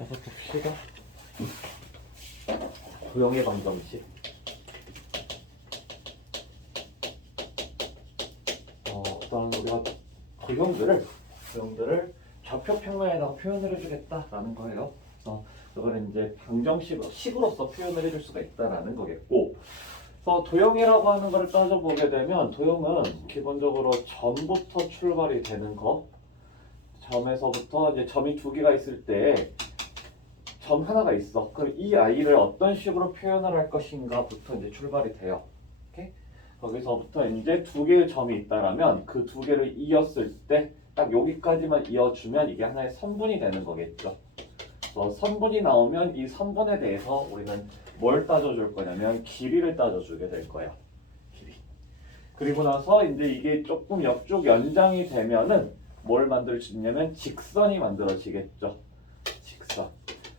따서 봅시다. 도형의 방정식. 일단 우리가 도형들을 좌표 평면에다가 표현을 해주겠다라는 거예요. 그래서 이거는 이제 방정식으로서 표현을 해줄 수가 있다라는 거겠고, 그래서 도형이라고 하는 거를 따져보게 되면 도형은 기본적으로 점부터 출발이 되는 거, 점에서부터 이제 점이 두 개가 있을 때 점 하나가 있어. 그럼 이 아이를 어떤 식으로 표현을 할 것인가부터 이제 출발이 돼요. 오케이? 거기서부터 이제 두 개의 점이 있다라면 그 두 개를 이었을 때 딱 여기까지만 이어주면 이게 하나의 선분이 되는 거겠죠. 그래서 선분이 나오면 이 선분에 대해서 우리는 뭘 따져줄 거냐면 길이를 따져주게 될 거야. 길이. 그리고 나서 이제 이게 조금 옆쪽 연장이 되면은 뭘 만들 수 있냐면 직선이 만들어지겠죠. 직선.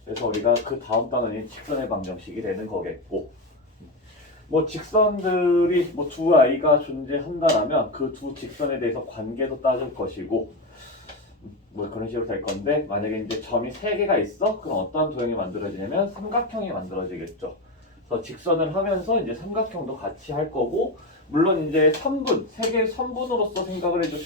그래서 우리가 그 다음 단원이 직선의 방정식이 되는 거겠고, 뭐 직선들이 뭐 두 아이가 존재한다라면 그 두 직선에 대해서 관계도 따질 것이고, 뭐 그런 식으로 될 건데, 만약에 이제 점이 세 개가 있어? 그럼 어떠한 도형이 만들어지냐면 삼각형이 만들어지겠죠. 그래서 직선을 하면서 이제 삼각형도 같이 할 거고, 물론 이제 선분, 세 개의 선분으로서 생각을 해줄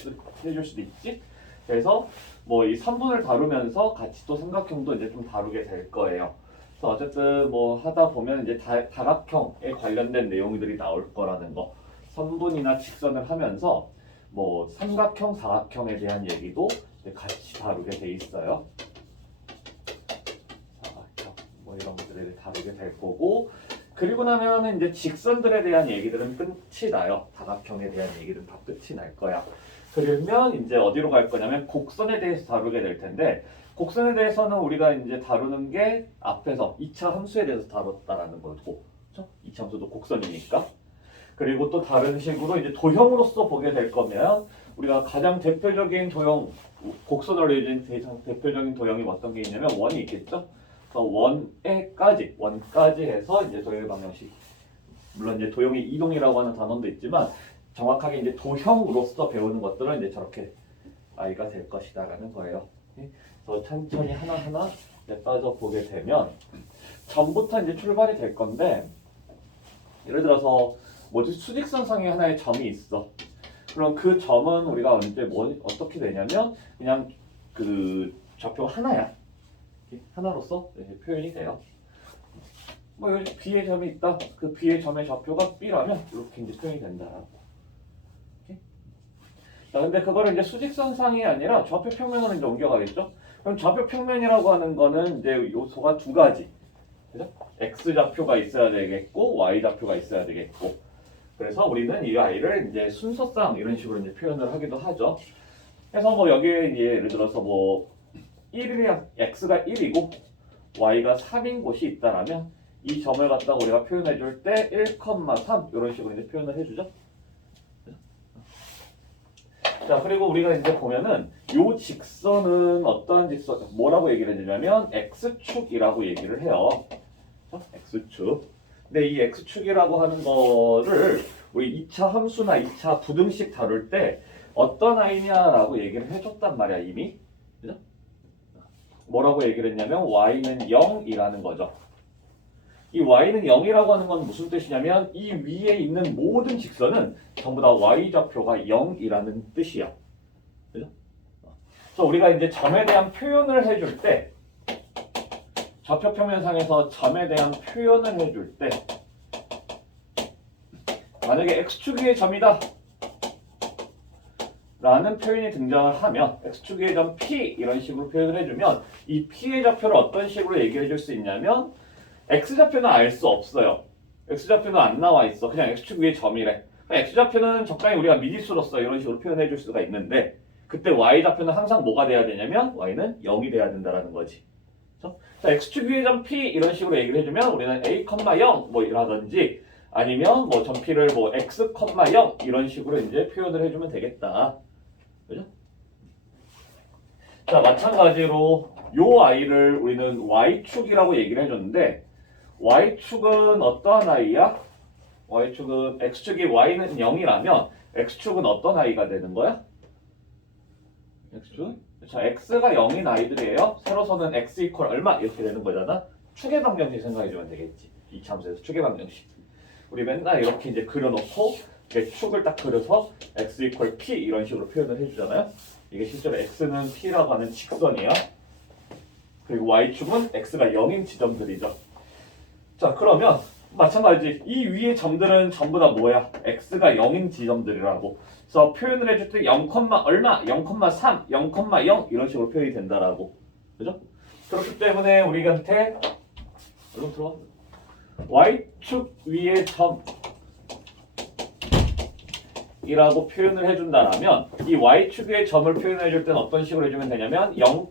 수도 있지. 그래서 뭐 이 선분을 다루면서 같이 또 삼각형도 이제 좀 다루게 될 거예요. 그래서 어쨌든 뭐 하다 보면 이제 다각형에 관련된 내용들이 나올 거라는 거. 선분이나 직선을 하면서 뭐 삼각형, 사각형에 대한 얘기도 이제 같이 다루게 돼 있어요. 사각형 뭐 이런 것들을 다루게 될 거고, 그리고 나면은 이제 직선들에 대한 얘기들은 끝이 나요. 다각형에 대한 얘기는 다 끝이 날 거야. 그러면 이제 어디로 갈 거냐면 곡선에 대해서 다루게 될 텐데, 곡선에 대해서는 우리가 이제 다루는 게 앞에서 2차 함수에 대해서 다뤘다라는 거고, 그렇죠? 2차 함수도 곡선이니까. 그리고 또 다른 식으로 이제 도형으로서 보게 될 거면 우리가 가장 대표적인 도형, 곡선으로 이루어진 대표적인 도형이 어떤 게 있냐면 원이 있겠죠. 그래서 원까지 해서 이제 도형의 방정식. 물론 이제 도형의 이동이라고 하는 단원도 있지만 정확하게 이제 도형으로서 배우는 것들은 이제 저렇게 아이가 될 것이다라는 거예요. 그래서 천천히 하나하나 따져 보게 되면 점부터 이제 출발이 될 건데, 예를 들어서 뭐지 수직선상에 하나의 점이 있어. 그럼 그 점은 우리가 언제 어떻게 되냐면 그냥 그 좌표 하나야. 하나로서 표현이 돼요. 뭐 여기 B의 점이 있다. 그 B의 점의 좌표가 B라면 이렇게 이제 표현이 된다라고. 자, 근데 그거를 이제 수직선상이 아니라 좌표 평면으로 이제 옮겨가겠죠? 그럼 좌표 평면이라고 하는 거는 이제 요소가 두 가지. 그죠? X 좌표가 있어야 되겠고, Y 좌표가 있어야 되겠고. 그래서 우리는 이 아이를 이제 순서상 이런 식으로 이제 표현을 하기도 하죠. 그래서 뭐 여기에 이제 예를 들어서 뭐 1이랑 X가 1이고, Y가 3인 곳이 있다라면 이 점을 갖다가 우리가 표현해 줄 때 1,3 이런 식으로 이제 표현을 해주죠. 자, 그리고 우리가 이제 보면은 요 직선은 어떠한 직선, 뭐라고 얘기를 해주냐면 X축이라고 얘기를 해요. X축. 근데 이 X축이라고 하는 거를 우리 2차 함수나 2차 부등식 다룰 때 어떤 아이냐라고 얘기를 해줬단 말이야, 이미. 그죠? 뭐라고 얘기를 했냐면 Y는 0이라는 거죠. 이 Y는 0이라고 하는 건 무슨 뜻이냐면 이 위에 있는 모든 직선은 전부 다 Y 좌표가 0이라는 뜻이야. 그죠? 그래서 우리가 이제 점에 대한 표현을 해줄 때, 좌표 평면상에서 점에 대한 표현을 해줄 때, 만약에 X축 위의 점이다 라는 표현이 등장을 하면 X축 위의 점 P 이런 식으로 표현을 해주면 이 P의 좌표를 어떤 식으로 얘기해 줄 수 있냐면 X좌표는 알 수 없어요. X좌표는 안 나와 있어. 그냥 X축 위의 점이래. X좌표는 적당히 우리가 미지수로서 이런 식으로 표현해 줄 수가 있는데, 그때 Y좌표는 항상 뭐가 돼야 되냐면 Y는 0이 돼야 된다는 거지. 그렇죠? 자, X축 위의 점 P 이런 식으로 얘기를 해주면 우리는 A, 0 뭐 이라든지 아니면 뭐 점 P를 뭐 X, 0 이런 식으로 이제 표현을 해주면 되겠다. 그죠? 자, 마찬가지로 요 아이를 우리는 Y축이라고 얘기를 해줬는데, Y축은 어떠한 아이야? Y축은 X축이 Y는 0이라면 X축은 어떤 아이가 되는 거야? X축? 자, x가 0인 아이들이에요. 세로선은 x 이퀄 얼마 이렇게 되는 거잖아. 축의 방정식 생각해주면 되겠지. 이 참수에서 축의 방정식. 우리 맨날 이렇게 이제 그려놓고 이렇게 축을 딱 그려서 x 이퀄 p 이런 식으로 표현을 해주잖아요. 이게 실제로 x는 p라고 하는 직선이야. 그리고 y축은 x가 0인 지점들이죠. 자, 그러면 마찬가지 이 위에 점들은 전부 다 뭐야? x가 0인 지점들이라고. 그래서 표현을 해줄 때 0, 얼마, 0,3, 0,0 이런 식으로 표현이 된다라고. 그죠? 그렇기 때문에 우리한테 얼른 들어와. y축 위의 점이라고 표현을 해준다라면 이 y축 위의 점을 표현해줄 때는 어떤 식으로 해주면 되냐면 0,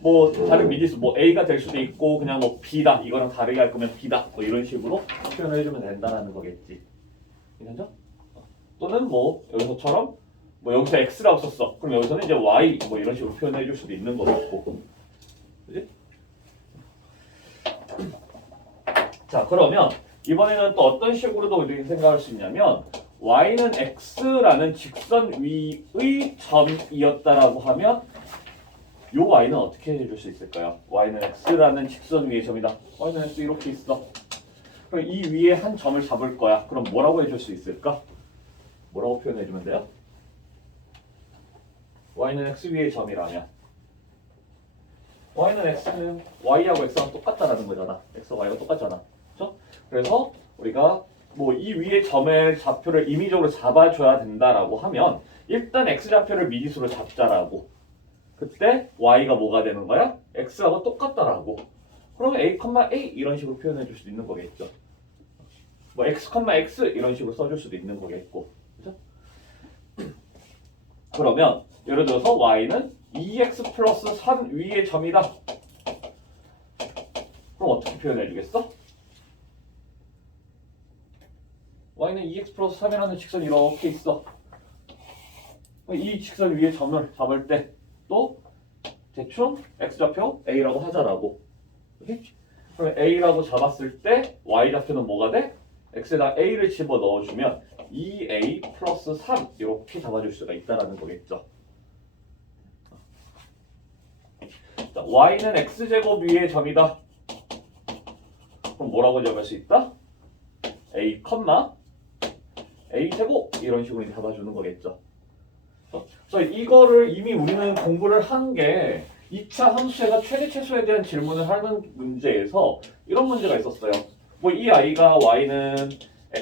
뭐 다른 미지수 뭐 a가 될 수도 있고 그냥 뭐 b다 이거랑 다르게 할 거면 b다 뭐 이런 식으로 표현을 해주면 된다라는 거겠지. 이해죠? 또는 뭐 여기서처럼 뭐 여기서 x라고 썼어. 그럼 여기서는 이제 y 뭐 이런 식으로 표현해 줄 수도 있는 거고. 그지? 자, 그러면 이번에는 또 어떤 식으로도 우리가 생각할 수 있냐면 y는 x라는 직선 위의 점이었다라고 하면 요 y는 어떻게 해줄 수 있을까요? y는 x라는 직선 위의 점이다. y는 x 이렇게 있어. 그럼 이 위에 한 점을 잡을 거야. 그럼 뭐라고 해줄 수 있을까? 뭐라고 표현해주면 돼요? y는 x 위의 점이라면 y는 x는 y하고 x랑 똑같다라는 거잖아. x와 y가 똑같잖아. 그렇죠? 그래서 우리가 뭐 이 위의 점의 좌표를 임의적으로 잡아줘야 된다라고 하면 일단 x좌표를 미지수로 잡자라고. 그때 y가 뭐가 되는 거야? x하고 똑같다라고. 그러면 a, a 이런 식으로 표현해 줄 수도 있는 거겠죠. 뭐 x, x 이런 식으로 써줄 수도 있는 거겠고. 그죠? 그러면 예를 들어서 y는 2x 플러스 3 위의 점이다. 그럼 어떻게 표현해 주겠어? y는 2x 플러스 3이라는 직선이 이렇게 있어. 이 직선 위에 점을 잡을 때 또 대충 x좌표 a라고 하자라고. 오케이? 그럼 a라고 잡았을 때 y좌표는 뭐가 돼? x에다 a를 집어 넣어주면 2a 플러스 3 이렇게 잡아줄 수가 있다는 거겠죠. 자, y는 x제곱 위의 점이다. 그럼 뭐라고 적을 수 있다? a, a제곱 이런 식으로 잡아주는 거겠죠. 그래서 이거를 이미 우리는 공부를 한 게 2차 함수에서 최대 최소에 대한 질문을 하는 문제에서 이런 문제가 있었어요. 뭐 이 아이가 y는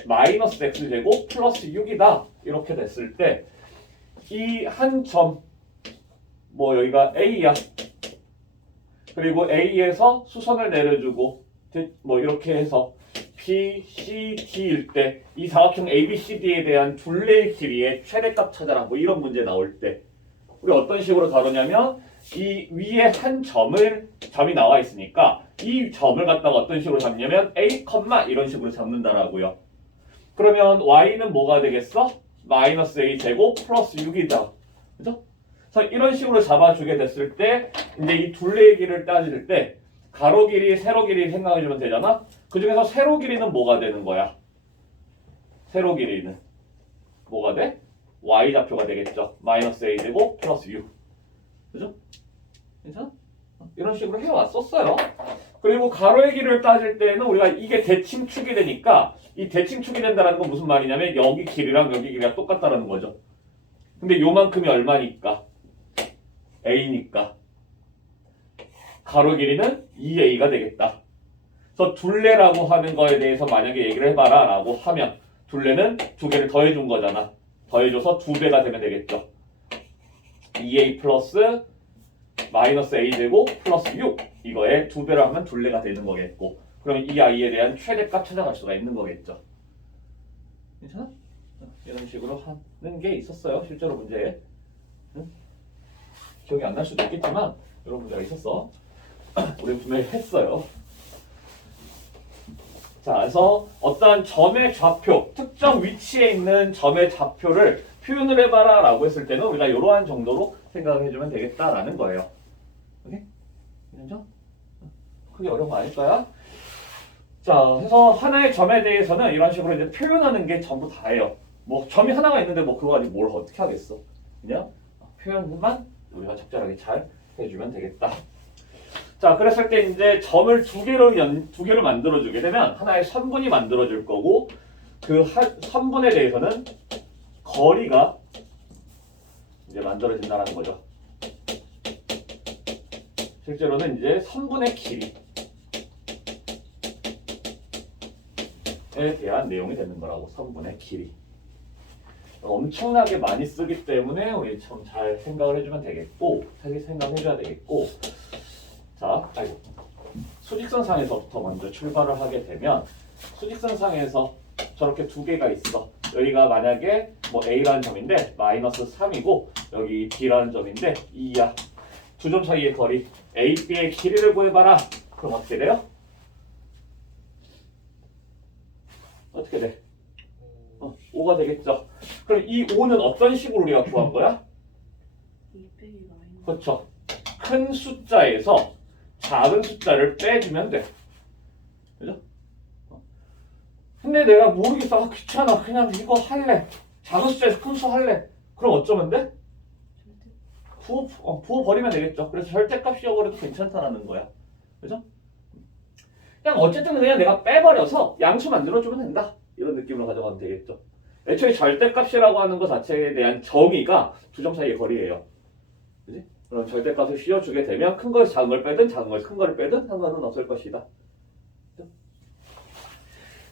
마이너스 x제곱 플러스 6이다 이렇게 됐을 때 이 한 점 뭐 여기가 a야. 그리고 a에서 수선을 내려주고 뭐 이렇게 해서 B, C, D일 때 이 사각형 A, B, C, D에 대한 둘레의 길이의 최대값 찾아라 뭐 이런 문제 나올 때 우리 어떤 식으로 다루냐면 이 위에 한 점이 나와 있으니까 이 점을 갖다가 어떤 식으로 잡냐면 A, 이런 식으로 잡는다라고요. 그러면 Y는 뭐가 되겠어? 마이너스 A 제곱 플러스 6이다. 그죠? 그래서 이런 식으로 잡아주게 됐을 때 이제 이 둘레의 길이를 따질 때 가로 길이, 세로 길이 생각해주면 되잖아? 그 중에서 세로 길이는 뭐가 되는 거야? 세로 길이는 뭐가 돼? y좌표가 되겠죠. 마이너스 a제곱 플러스 6. 그죠? 괜찮아? 이런 식으로 해왔었어요. 그리고 가로의 길이를 따질 때는 우리가 이게 대칭축이 되니까 이 대칭축이 된다는 건 무슨 말이냐면 여기 길이랑 여기 길이가 똑같다는 거죠. 근데 요만큼이 얼마니까? a니까. 가로 길이는 2a가 되겠다. 그래서 둘레라고 하는 거에 대해서 만약에 얘기를 해봐라 라고 하면 둘레는 두 개를 더해준 거잖아. 더해줘서 2배가 되면 되겠죠. 2a 플러스 마이너스 a제곱 플러스 6 이거에 2배를 하면 둘레가 되는 거겠고 그러면 이 아이에 대한 최대값 찾아갈 수가 있는 거겠죠. 괜찮아? 이런 식으로 하는 게 있었어요. 실제로 문제에. 응? 기억이 안 날 수도 있겠지만 이런 문제가 있었어. 우리 분명히 했어요. 자, 그래서 어떠한 점의 좌표, 특정 위치에 있는 점의 좌표를 표현을 해봐라 라고 했을 때는 우리가 이러한 정도로 생각을 해주면 되겠다라는 거예요. 오케이? 이해죠? 크게 어려운 거 아닐 거야? 자, 그래서 하나의 점에 대해서는 이런 식으로 이제 표현하는 게 전부 다예요. 뭐 점이 하나가 있는데 뭐 그거 가지고 뭘 어떻게 하겠어? 그냥 표현만 우리가 적절하게 잘 해주면 되겠다. 자, 그랬을 때 이제 점을 두 개로 만들어주게 되면 하나의 선분이 만들어질 거고 그 선분에 대해서는 거리가 이제 만들어진다는 거죠. 실제로는 이제 선분의 길이에 대한 내용이 되는 거라고. 선분의 길이. 엄청나게 많이 쓰기 때문에 우리 참 잘 생각을 해주면 되겠고, 생각해줘야 되겠고. 자, 수직선상에서부터 먼저 출발을 하게 되면 수직선상에서 저렇게 두 개가 있어. 여기가 만약에 뭐 A라는 점인데 마이너스 3이고 여기 B라는 점인데 2야. 두 점 사이의 거리 A, B의 길이를 구해봐라. 그럼 어떻게 돼요? 어떻게 돼? 5가 되겠죠. 그럼 이 5는 어떤 식으로 우리가 구한 거야? 그렇죠. 큰 숫자에서 작은 숫자를 빼주면 돼. 그죠? 근데 내가 모르겠어. 귀찮아. 그냥 이거 할래. 작은 숫자에서 큰 수 할래. 그럼 어쩌면 돼? 부어버리면 되겠죠. 그래서 절대값이어버려도 괜찮다라는 거야. 그죠? 그냥 어쨌든 그냥 내가 빼버려서 양수 만들어주면 된다. 이런 느낌으로 가져가면 되겠죠. 애초에 절대값이라고 하는 것 자체에 대한 정의가 두 점 사이의 거리예요. 그지? 그럼 절대값을 씌워주게 되면 큰 걸 작은 걸 빼든 작은 걸 큰 걸 빼든 상관은 없을 것이다. 그죠?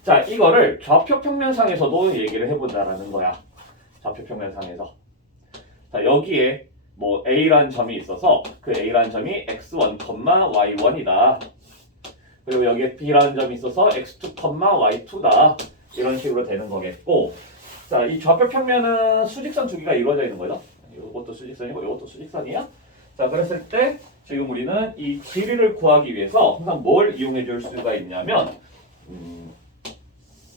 자, 이거를 좌표평면상에서도 얘기를 해본다라는 거야. 좌표평면상에서. 자, 여기에 뭐 A라는 점이 있어서 그 A라는 점이 x1, y1이다. 그리고 여기에 B라는 점이 있어서 x2, y2다. 이런 식으로 되는 거겠고, 자, 이 좌표 평면은 수직선 두 개가 이루어져 있는 거죠. 이것도 수직선이고 이것도 수직선이야. 자, 그랬을 때 지금 우리는 이 길이를 구하기 위해서 항상 뭘 이용해 줄 수가 있냐면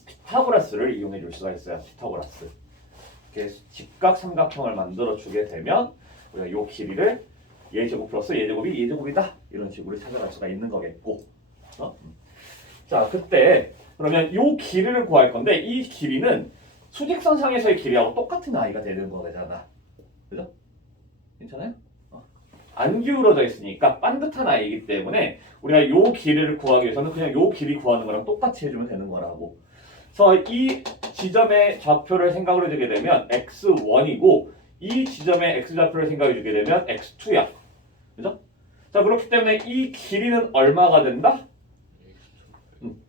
피타고라스를 이용해 줄 수가 있어요. 피타고라스. 이렇게 직각 삼각형을 만들어 주게 되면 우리가 이 길이를 예제곱 플러스 예제곱이 예제곱이다. 이런 식으로 찾아갈 수가 있는 거겠고. 자, 그때 그러면 이 길이를 구할 건데 이 길이는 수직선상에서의 길이하고 똑같은 아이가 되는 거잖아. 그죠? 괜찮아요? 안 기울어져 있으니까 반듯한 아이이기 때문에 우리가 이 길이를 구하기 위해서는 그냥 이 길이 구하는 거랑 똑같이 해주면 되는 거라고. 그래서 이 지점의 좌표를 생각을 해주게 되면 x1이고 이 지점의 x좌표를 생각해 주게 되면 x2야. 그죠? 자, 그렇기 때문에 이 길이는 얼마가 된다?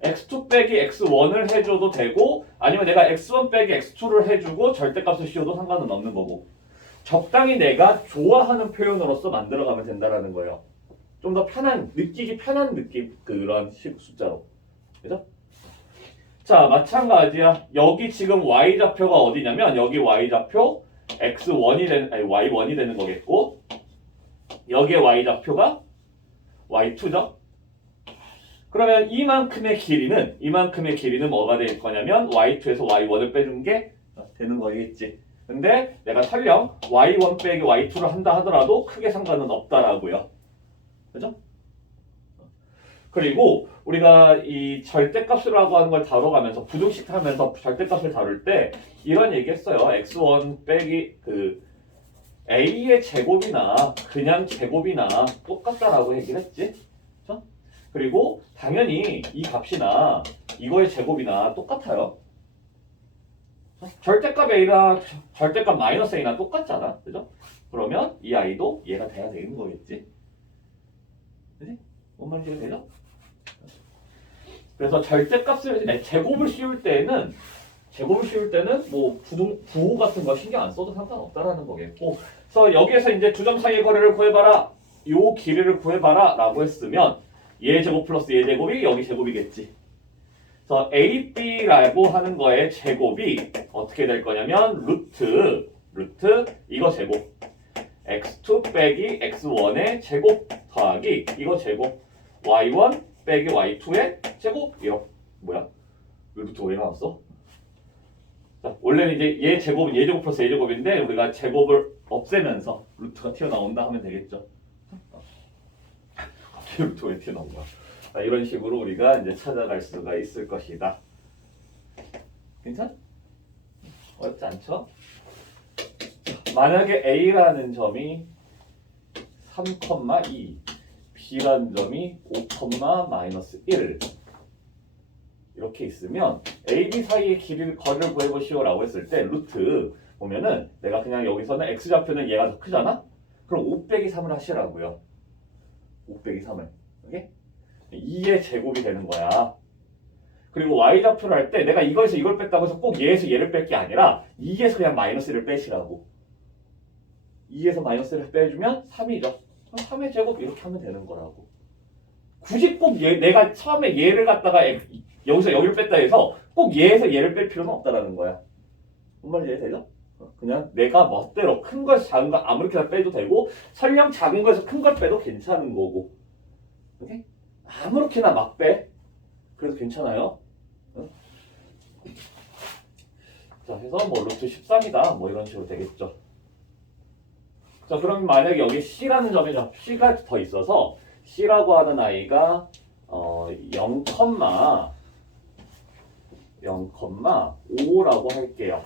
x2 빼기 x1을 해줘도 되고 아니면 내가 x1 빼기 x2를 해주고 절대값을 씌워도 상관은 없는 거고 적당히 내가 좋아하는 표현으로서 만들어가면 된다라는 거예요. 좀 더 느끼기 편한 느낌 그런 식 숫자로. 그죠? 자, 마찬가지야. 여기 지금 y좌표가 어디냐면 여기 y좌표 y1이 되는 거겠고 여기에 y좌표가 y2죠. 그러면 이만큼의 길이는 뭐가 될 거냐면 y2에서 y1을 빼준 게 되는 거겠지. 근데 내가 설령 y1 빼기 y2를 한다 하더라도 크게 상관은 없다라고요. 그죠? 그리고 우리가 이 절대값이라고 하는 걸 다뤄가면서 부등식 하면서 절대값을 다룰 때 이런 얘기 했어요. x1 빼기 a의 제곱이나 그냥 제곱이나 똑같다라고 얘기를 했지. 그렇죠? 그리고 당연히 이 값이나 이거의 제곱이나 똑같아요. 절대값 a랑 절대값 마이너스 a나 똑같잖아. 그죠? 그러면 이 아이도 얘가 돼야 되는 거겠지. 그지? 뭔 말인지 되죠? 그래서 제곱을 씌울 때는 뭐 부호 같은 거 신경 안 써도 상관없다라는 거겠고. 그래서 여기에서 이제 두 점 사이의 거리를 구해봐라. 요 길이를 구해봐라 라고 했으면 얘 제곱 플러스 얘 제곱이 여기 제곱이겠지. 그래서 AB라고 하는 거의 제곱이 어떻게 될 거냐면 루트 이거 제곱 x2 빼기 x1의 제곱 더하기 이거 제곱 y1 빼기 y2의 제곱 이렇게 뭐야? 왜 루트 왜 나왔어? 자, 원래는 이제 얘 제곱은 얘 제곱 플러스 얘 제곱인데 우리가 제곱을 없애면서 루트가 튀어나온다 하면 되겠죠. 갑자기 루트가 왜 튀어나온 거야? 자, 이런 식으로 우리가 이제 찾아갈 수가 있을 것이다. 괜찮? 어렵지 않죠? 만약에 A라는 점이 3,2 B라는 점이 5, 마이너스 1 이렇게 있으면 AB 사이의 거리를 구해보시오 라고 했을 때 루트 보면은 내가 그냥 여기서는 X좌표는 얘가 더 크잖아? 그럼 5 빼기 3을 하시라고요. 5 빼기 3을. 오케이? 2의 제곱이 되는 거야. 그리고 Y좌표를 할 때 내가 이거에서 이걸 뺐다고 해서 꼭 얘에서 얘를 뺄 게 아니라 2에서 그냥 마이너스 1을 빼시라고. 2에서 마이너스 1을 빼주면 3이죠. 그럼 3의 제곱 이렇게 하면 되는 거라고. 굳이 꼭 내가 처음에 얘를 갖다가 여기서 여기를 뺐다 해서 꼭 얘에서 얘를 뺄 필요는 없다라는 거야. 뭔 말인지 이해되죠? 그냥 내가 멋대로 큰 거에서 작은 거 아무렇게나 빼도 되고 설령 작은 거에서 큰 걸 빼도 괜찮은 거고. 오케이? 아무렇게나 막 빼. 그래도 괜찮아요. 자, 해서 뭐 루트 13이다. 뭐 이런 식으로 되겠죠. 자, 그럼 만약에 여기 C라는 점이 C가 더 있어서 C라고 하는 아이가 0,5라고 할게요.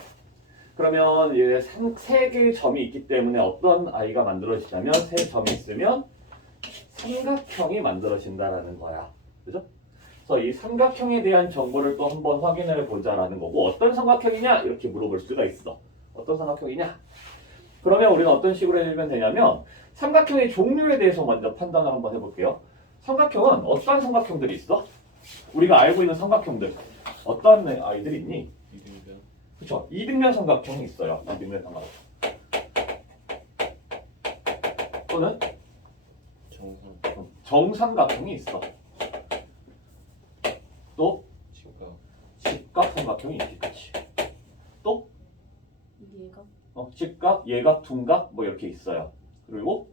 그러면 이제 3개의 점이 있기 때문에 어떤 아이가 만들어지냐면 세 점이 있으면 삼각형이 만들어진다라는 거야. 그죠? 그래서 이 삼각형에 대한 정보를 또 한번 확인해 보자라는 거고 어떤 삼각형이냐? 이렇게 물어볼 수가 있어. 어떤 삼각형이냐? 그러면 우리는 어떤 식으로 해주면 되냐면 삼각형의 종류에 대해서 먼저 판단을 한번 해볼게요. 삼각형은 어떤 삼각형들이 있어? 우리가 알고 있는 삼각형들 어떤 아이들이 있니? 이등변. 그쵸? 이등변 삼각형이 있어요. 이등변 삼각형. 또는 정삼각형이 있어. 또 직각 삼각형이 있지. 그치? 또 얘가 직각, 예각, 둔각 뭐 이렇게 있어요. 그리고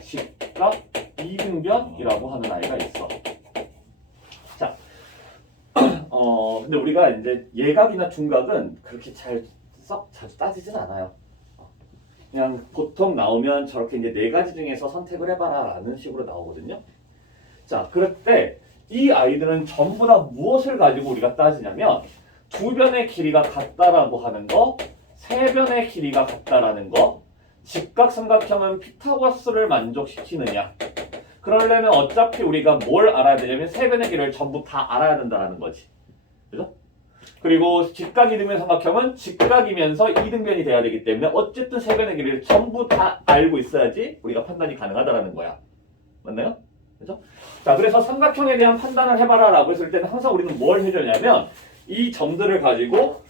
직각 이등변이라고 하는 아이가 있어. 자, 근데 우리가 이제 예각이나 둔각은 그렇게 썩 자주 따지진 않아요. 그냥 보통 나오면 저렇게 이제 4가지 중에서 선택을 해봐라 라는 식으로 나오거든요. 자, 그럴 때 이 아이들은 전부 다 무엇을 가지고 우리가 따지냐면 두 변의 길이가 같다라고 하는 거, 세 변의 길이가 같다라는 거, 직각삼각형은 피타고라스를 만족시키느냐. 그러려면 어차피 우리가 뭘 알아야 되냐면 세 변의 길이를 전부 다 알아야 된다는 거지. 그죠? 그리고 직각 이등변 삼각형은 직각이면서 이등변이 돼야 되기 때문에 어쨌든 세 변의 길이를 전부 다 알고 있어야지 우리가 판단이 가능하다라는 거야. 맞나요? 그죠? 자, 그래서 삼각형에 대한 판단을 해봐라 라고 했을 때는 항상 우리는 뭘 해주냐면 이 점들을 가지고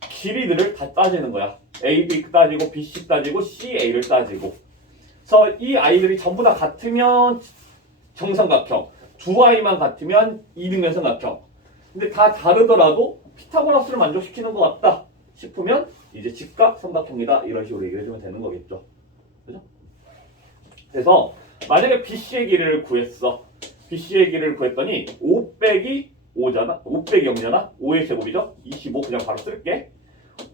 길이들을 다 따지는 거야. AB 따지고 BC 따지고 CA를 따지고. 그래서 이 아이들이 전부 다 같으면 정삼각형, 두 아이만 같으면 이등변 삼각형. 근데 다 다르더라도 피타고라스를 만족시키는 것 같다 싶으면 이제 직각 삼각형이다 이런 식으로 얘기해 주면 되는 거겠죠. 그죠? 그래서 만약에 BC의 길이를 구했어. BC의 길이를 구했더니 5 빼기 5잖아. 5 빼기 0잖아. 5의 제곱이죠. 25 그냥 바로 쓸게.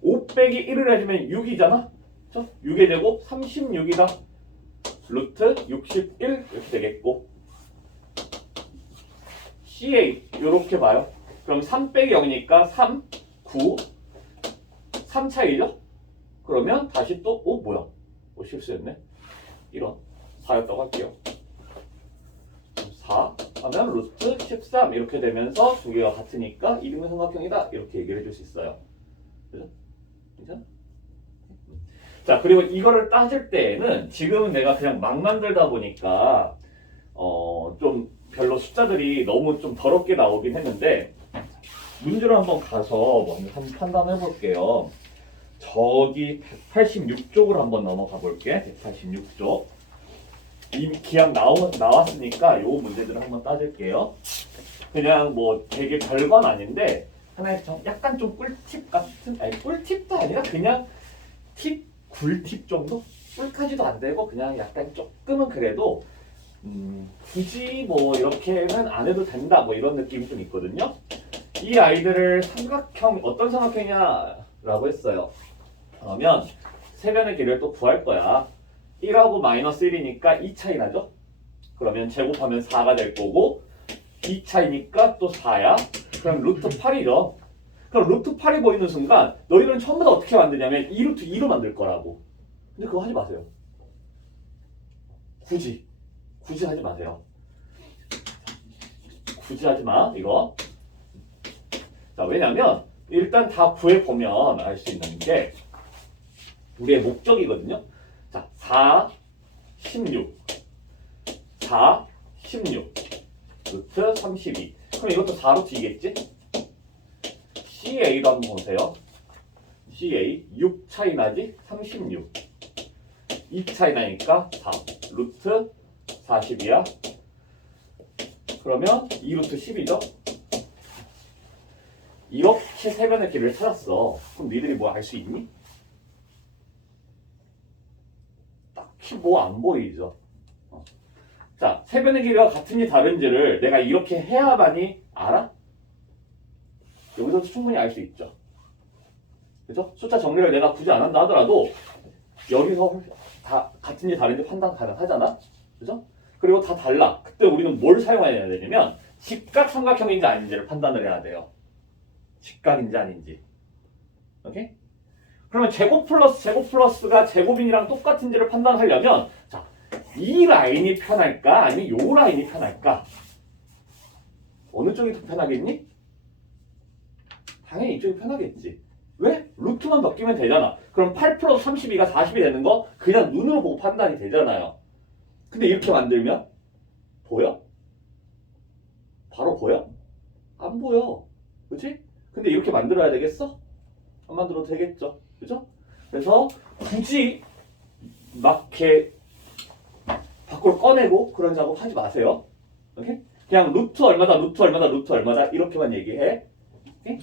5 빼기 1을 해주면 6이잖아. 그렇죠? 6의 제곱 36이다. 루트 61 이렇게 되겠고 CA 이렇게 봐요. 그럼 3 빼기 0이니까 3, 9, 3 차이죠? 그러면 다시 또 뭐야? 실수했네. 이런 4였다고 할게요. 4 하면 루트 13 이렇게 되면서 두 개가 같으니까 이등변 삼각형이다 이렇게 얘기를 해줄 수 있어요. 그죠? 괜찮아? 자, 그리고 이거를 따질 때에는 지금은 내가 그냥 막 만들다 보니까 좀 별로 숫자들이 너무 좀 더럽게 나오긴 했는데 문제로 한번 가서 먼저 한번 판단해 볼게요. 저기 186쪽으로 한번 넘어가 볼게. 186쪽. 이미 기억 나왔으니까 요 문제들을 한번 따질게요. 그냥 뭐 되게 별건 아닌데 하나의 약간 좀 꿀팁 같은, 아니 꿀팁도 아니라 그냥 팁, 굴팁 정도? 꿀까지도 안 되고 그냥 약간 조금은 그래도 굳이 뭐 이렇게는 안 해도 된다 뭐 이런 느낌이 좀 있거든요. 이 아이들을 삼각형, 어떤 삼각형이냐라고 했어요. 그러면 세 변의 길이를 또 구할 거야. 1하고 마이너스 1이니까 2 차이 나죠? 그러면 제곱하면 4가 될 거고 2 차이니까 또 4야. 그럼 루트 8이죠. 그럼 루트 8이 보이는 순간 너희들은 처음부터 어떻게 만드냐면 2루트 2로 만들 거라고. 근데 그거 하지 마세요. 굳이 하지 마세요. 굳이 하지 마 이거. 자, 왜냐면 일단 다 구해보면 알 수 있는 게 우리의 목적이거든요. 자, 4, 16 4, 16 루트 32. 그럼 이것도 4루트 2겠지? CA도 한번 보세요. CA 6 차이 나지? 36 2 차이 나니까 4 루트 40이야. 그러면 2루트 10이죠? 이렇게 세변의 길을 찾았어. 그럼 니들이 뭐 알 수 있니? 딱히 뭐 안 보이죠? 자, 세변의 길이가 같은지 다른지를 내가 이렇게 해야만이 알아? 여기서도 충분히 알 수 있죠. 그죠? 숫자 정리를 내가 굳이 안 한다 하더라도 여기서 다 같은지 다른지 판단 가능하잖아? 그죠? 그리고 다 달라. 그때 우리는 뭘 사용해야 되냐면 직각 삼각형인지 아닌지를 판단을 해야 돼요. 직각인지 아닌지. 오케이? 그러면 제곱 플러스가 제곱인이랑 똑같은지를 판단하려면 자, 이 라인이 편할까? 아니면 요 라인이 편할까? 어느 쪽이 더 편하겠니? 당연히 이쪽이 편하겠지. 왜? 루트만 바뀌면 되잖아. 그럼 8 플러스 32가 40이 되는 거 그냥 눈으로 보고 판단이 되잖아요. 근데 이렇게 만들면 보여? 바로 보여? 안 보여. 그치? 근데 이렇게 만들어야 되겠어? 안 만들어도 되겠죠. 그죠? 그래서 굳이 막 이렇게 밖으로 꺼내고 그런 작업 하지 마세요. 오케이? 그냥 루트 얼마다 이렇게만 얘기해. 오케이?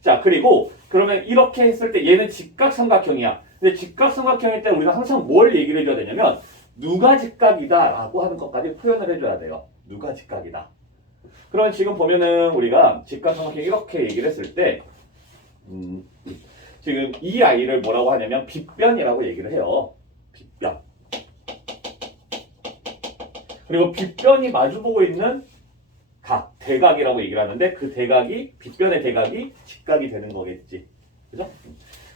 자, 그리고 그러면 이렇게 했을 때 얘는 직각삼각형이야. 근데 직각삼각형일 때 우리가 항상 뭘 얘기를 해줘야 되냐면 누가 직각이다 라고 하는 것까지 표현을 해줘야 돼요. 누가 직각이다. 그러면 지금 보면은 우리가 직각삼각형 이렇게 얘기를 했을 때 지금 이 아이를 뭐라고 하냐면 빗변이라고 얘기를 해요. 빗변. 그리고 빗변이 마주보고 있는 각, 대각이라고 얘기를 하는데 그 대각이, 빗변의 대각이 직각이 되는 거겠지. 그죠?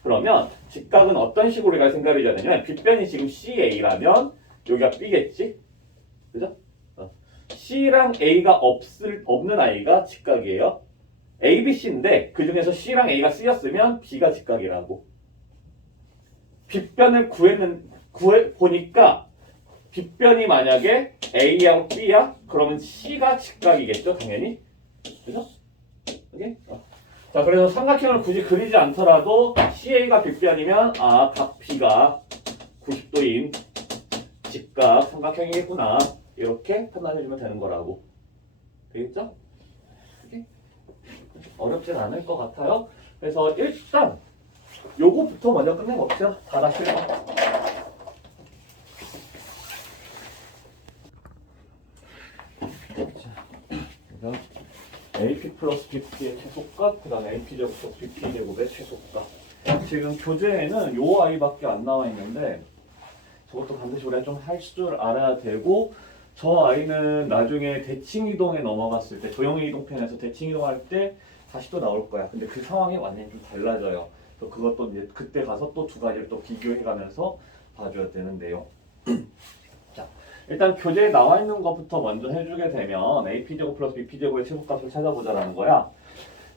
그러면 직각은 어떤 식으로 우리가 생각을 해줘야 되냐면 빗변이 지금 CA라면 여기가 B겠지? 그죠? C랑 A가 없는 아이가 직각이에요. A, B, C인데 그 중에서 C랑 A가 C였으면 B가 직각이라고. 빗변을 보니까 빗변이 만약에 A하고 B야? 그러면 C가 직각이겠죠, 당연히. 그죠? 오케이? 자, 그래서 삼각형을 굳이 그리지 않더라도 CA가 빗변이면 각 B가 90도인 직각 삼각형이겠구나. 이렇게 판단해주면 되는 거라고. 되겠죠? 오케이? 어렵진 않을 것 같아요. 그래서 일단 요거부터 먼저 끝내봅시다. 다 실험. 그래서 AP 플러스 BP의 최소값, 그 다음에 AP제곱 플러스 BP제곱의 최소값. 지금 교재에는 요 아이밖에 안 나와 있는데 저것도 반드시 우리가 좀 할 줄 알아야 되고, 저 아이는 나중에 대칭이동에 넘어갔을 때, 도형이동편에서 대칭이동할 때 다시 또 나올 거야. 근데 그 상황이 완전히 좀 달라져요. 또 그것도 이제 그때 가서 또 두 가지를 또 비교해가면서 봐줘야 되는데요. 자, 일단 교재에 나와 있는 것부터 먼저 해주게 되면 AP제곱 플러스 BP제곱의 최소값을 찾아보자라는 거야.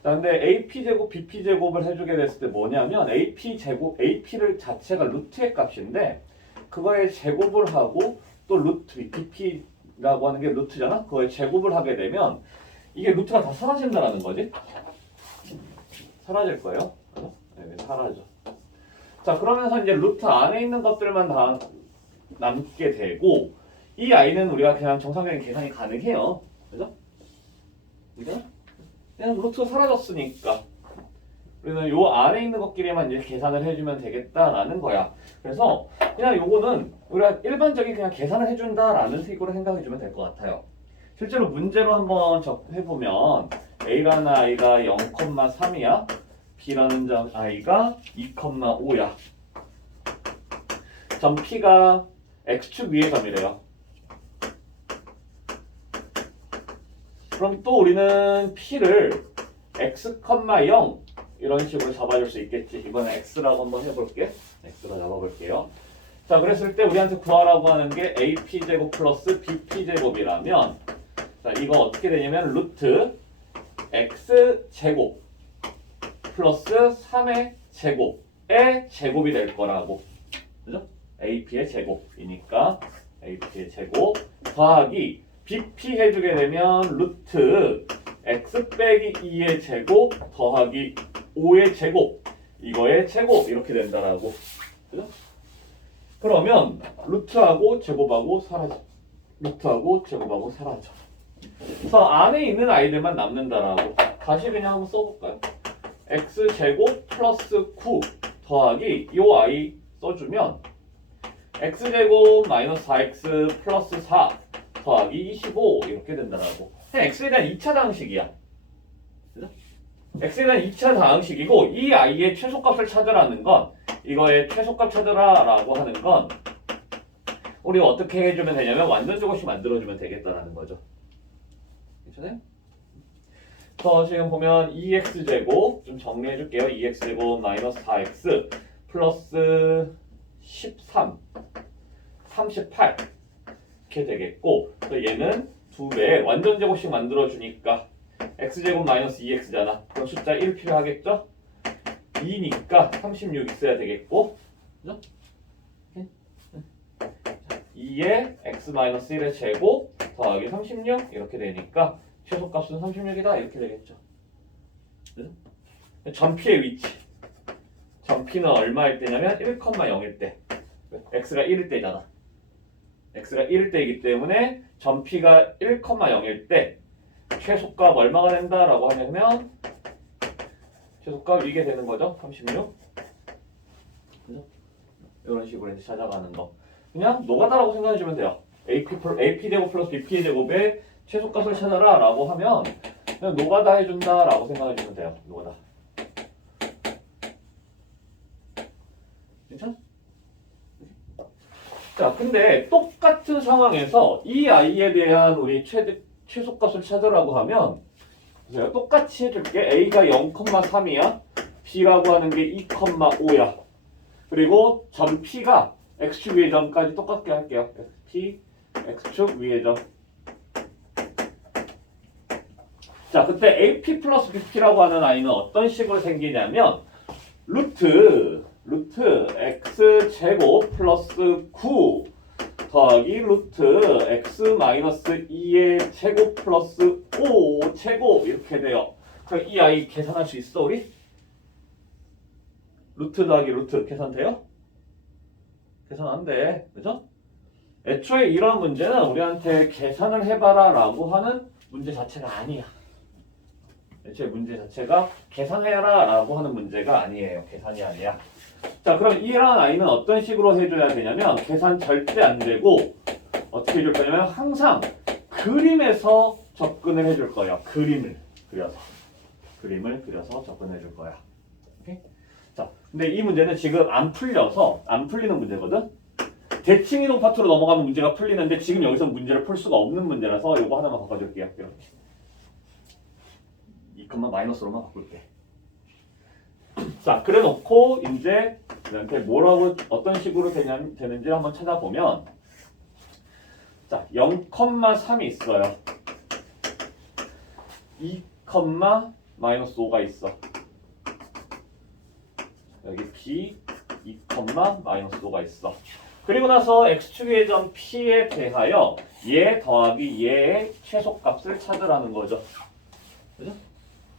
자, 근데 AP제곱, BP제곱을 해주게 됐을 때 뭐냐면 AP를 자체가 루트의 값인데 그거에 제곱을 하고 또 루트, BP라고 하는 게 루트잖아? 그거에 제곱을 하게 되면 이게 루트가 다 사라진다는 거지? 사라질 거예요. 네, 사라져. 자, 그러면서 이제 루트 안에 있는 것들만 다 남게 되고 이 아이는 우리가 그냥 정상적인 계산이 가능해요. 그죠? 그죠? 그냥 루트가 사라졌으니까. 그래서 요 안에 있는 것끼리만 이제 계산을 해주면 되겠다라는 거야. 그래서 그냥 요거는 우리가 일반적인 그냥 계산을 해준다라는 식으로 생각해주면 될 것 같아요. 실제로 문제로 한번 해보면 A라는 아이가 0,3이야. B라는 아이가 2,5야. 점 P가 X축 위의 점이래요. 그럼 또 우리는 P를 X, 0 이런 식으로 잡아줄 수 있겠지. 이번엔 x라고 한번 해볼게. x로 잡아볼게요. 자, 그랬을 때 우리한테 구하라고 하는 게 ap제곱 플러스 bp제곱이라면 자, 이거 어떻게 되냐면 루트 x제곱 플러스 3의 제곱의 제곱이 될 거라고. 그죠? ap의 제곱이니까 ap의 제곱 더하기 bp 해주게 되면 루트 x 빼기 2의 제곱 더하기 5의 제곱 이거의 제곱 이렇게 된다라고. 그죠? 그러면 루트하고 제곱하고 사라져. 루트하고 제곱하고 사라져. 그래서 안에 있는 아이들만 남는다라고. 다시 그냥 한번 써볼까요? x제곱 플러스 9 더하기 요 아이 써주면 x제곱 마이너스 4x 플러스 4 더하기 25 이렇게 된다라고. 그냥 x에 대한 2차 방식이야. 그죠? x에 대한 2차 다항식이고 이 아이의 최소값을 찾으라는 건 이거의 최소값 찾으라라고 하는 건 우리가 어떻게 해주면 되냐면 완전 조금씩 만들어주면 되겠다라는 거죠. 괜찮아요? 그래서 지금 보면 2x제곱 좀 정리해줄게요. 2x제곱 마이너스 4x 플러스 13 38 이렇게 되겠고 또 얘는 2배 완전 제곱씩 만들어주니까 x제곱 마이너스 2x잖아. 그럼 숫자 1 필요하겠죠? 2니까 36 있어야 되겠고 그죠? 2에 x 마이너스 1의 제곱 더하기 36 이렇게 되니까 최소값은 36이다 이렇게 되겠죠. 그죠? 전피의 위치 전피는 얼마일 때냐면 1,0일 때 x가 1일 때잖아. x가 1일 때이기 때문에 전피가 1,0일 때 최소값 얼마가 된다라고 하냐면 최소값 이게 되는 거죠. 36. 그죠? 이런 식으로 이제 찾아가는 거. 그냥 노가다라고 생각해 주면 돼요. AP 제곱 플러스 BP 제곱의 최소값을 찾아라 라고 하면 그냥 노가다 해준다 라고 생각해 주면 돼요. 노가다. 괜찮아? 자, 근데 똑같은 상황에서 이 아이에 대한 우리 최소값을 찾으라고 하면 보세요. 똑같이 해줄게. A가 0,3이야. B라고 하는 게 2,5야. 그리고 점 P가 X축 위의 점까지 똑같게 할게요. P, X축 위의 점. 자, 그때 AP 플러스 BP라고 하는 아이는 어떤 식으로 생기냐면 루트 X제곱 플러스 9 더하기 루트 X 마이너스 2의 제곱 플러스 5 제곱 이렇게 돼요. 그럼 이 아이 계산할 수 있어 우리? 루트 더하기 루트 계산돼요? 계산 안 돼. 그죠? 애초에 이런 문제는 우리한테 계산을 해봐라 라고 하는 문제 자체가 아니야. 애초에 문제 자체가 계산해라 라고 하는 문제가 아니에요. 계산이 아니야. 자, 그럼 이런 아이는 어떤 식으로 해줘야 되냐면 계산 절대 안 되고 어떻게 해줄 거냐면 항상 그림에서 접근을 해줄 거예요. 그림을 그려서 접근해 줄 거야. 오케이? 자, 근데 이 문제는 지금 안 풀려서 안 풀리는 문제거든. 대칭 이동 파트로 넘어가면 문제가 풀리는데 지금 여기서 문제를 풀 수가 없는 문제라서 이거 하나만 바꿔줄게요. 이렇게. 이 컴마 마이너스로만 바꿀게. 자, 그래 놓고 이제 우리한테 뭐라고 어떤 식으로 되는지 한번 찾아보면 자, 0,3이 있어요. 2, 마이너스 5가 있어. 여기 B 2, 마이너스 5가 있어. 그리고 나서 x축의 점 P에 대하여 얘 더하기 얘의 최소값을 찾으라는 거죠. 그죠?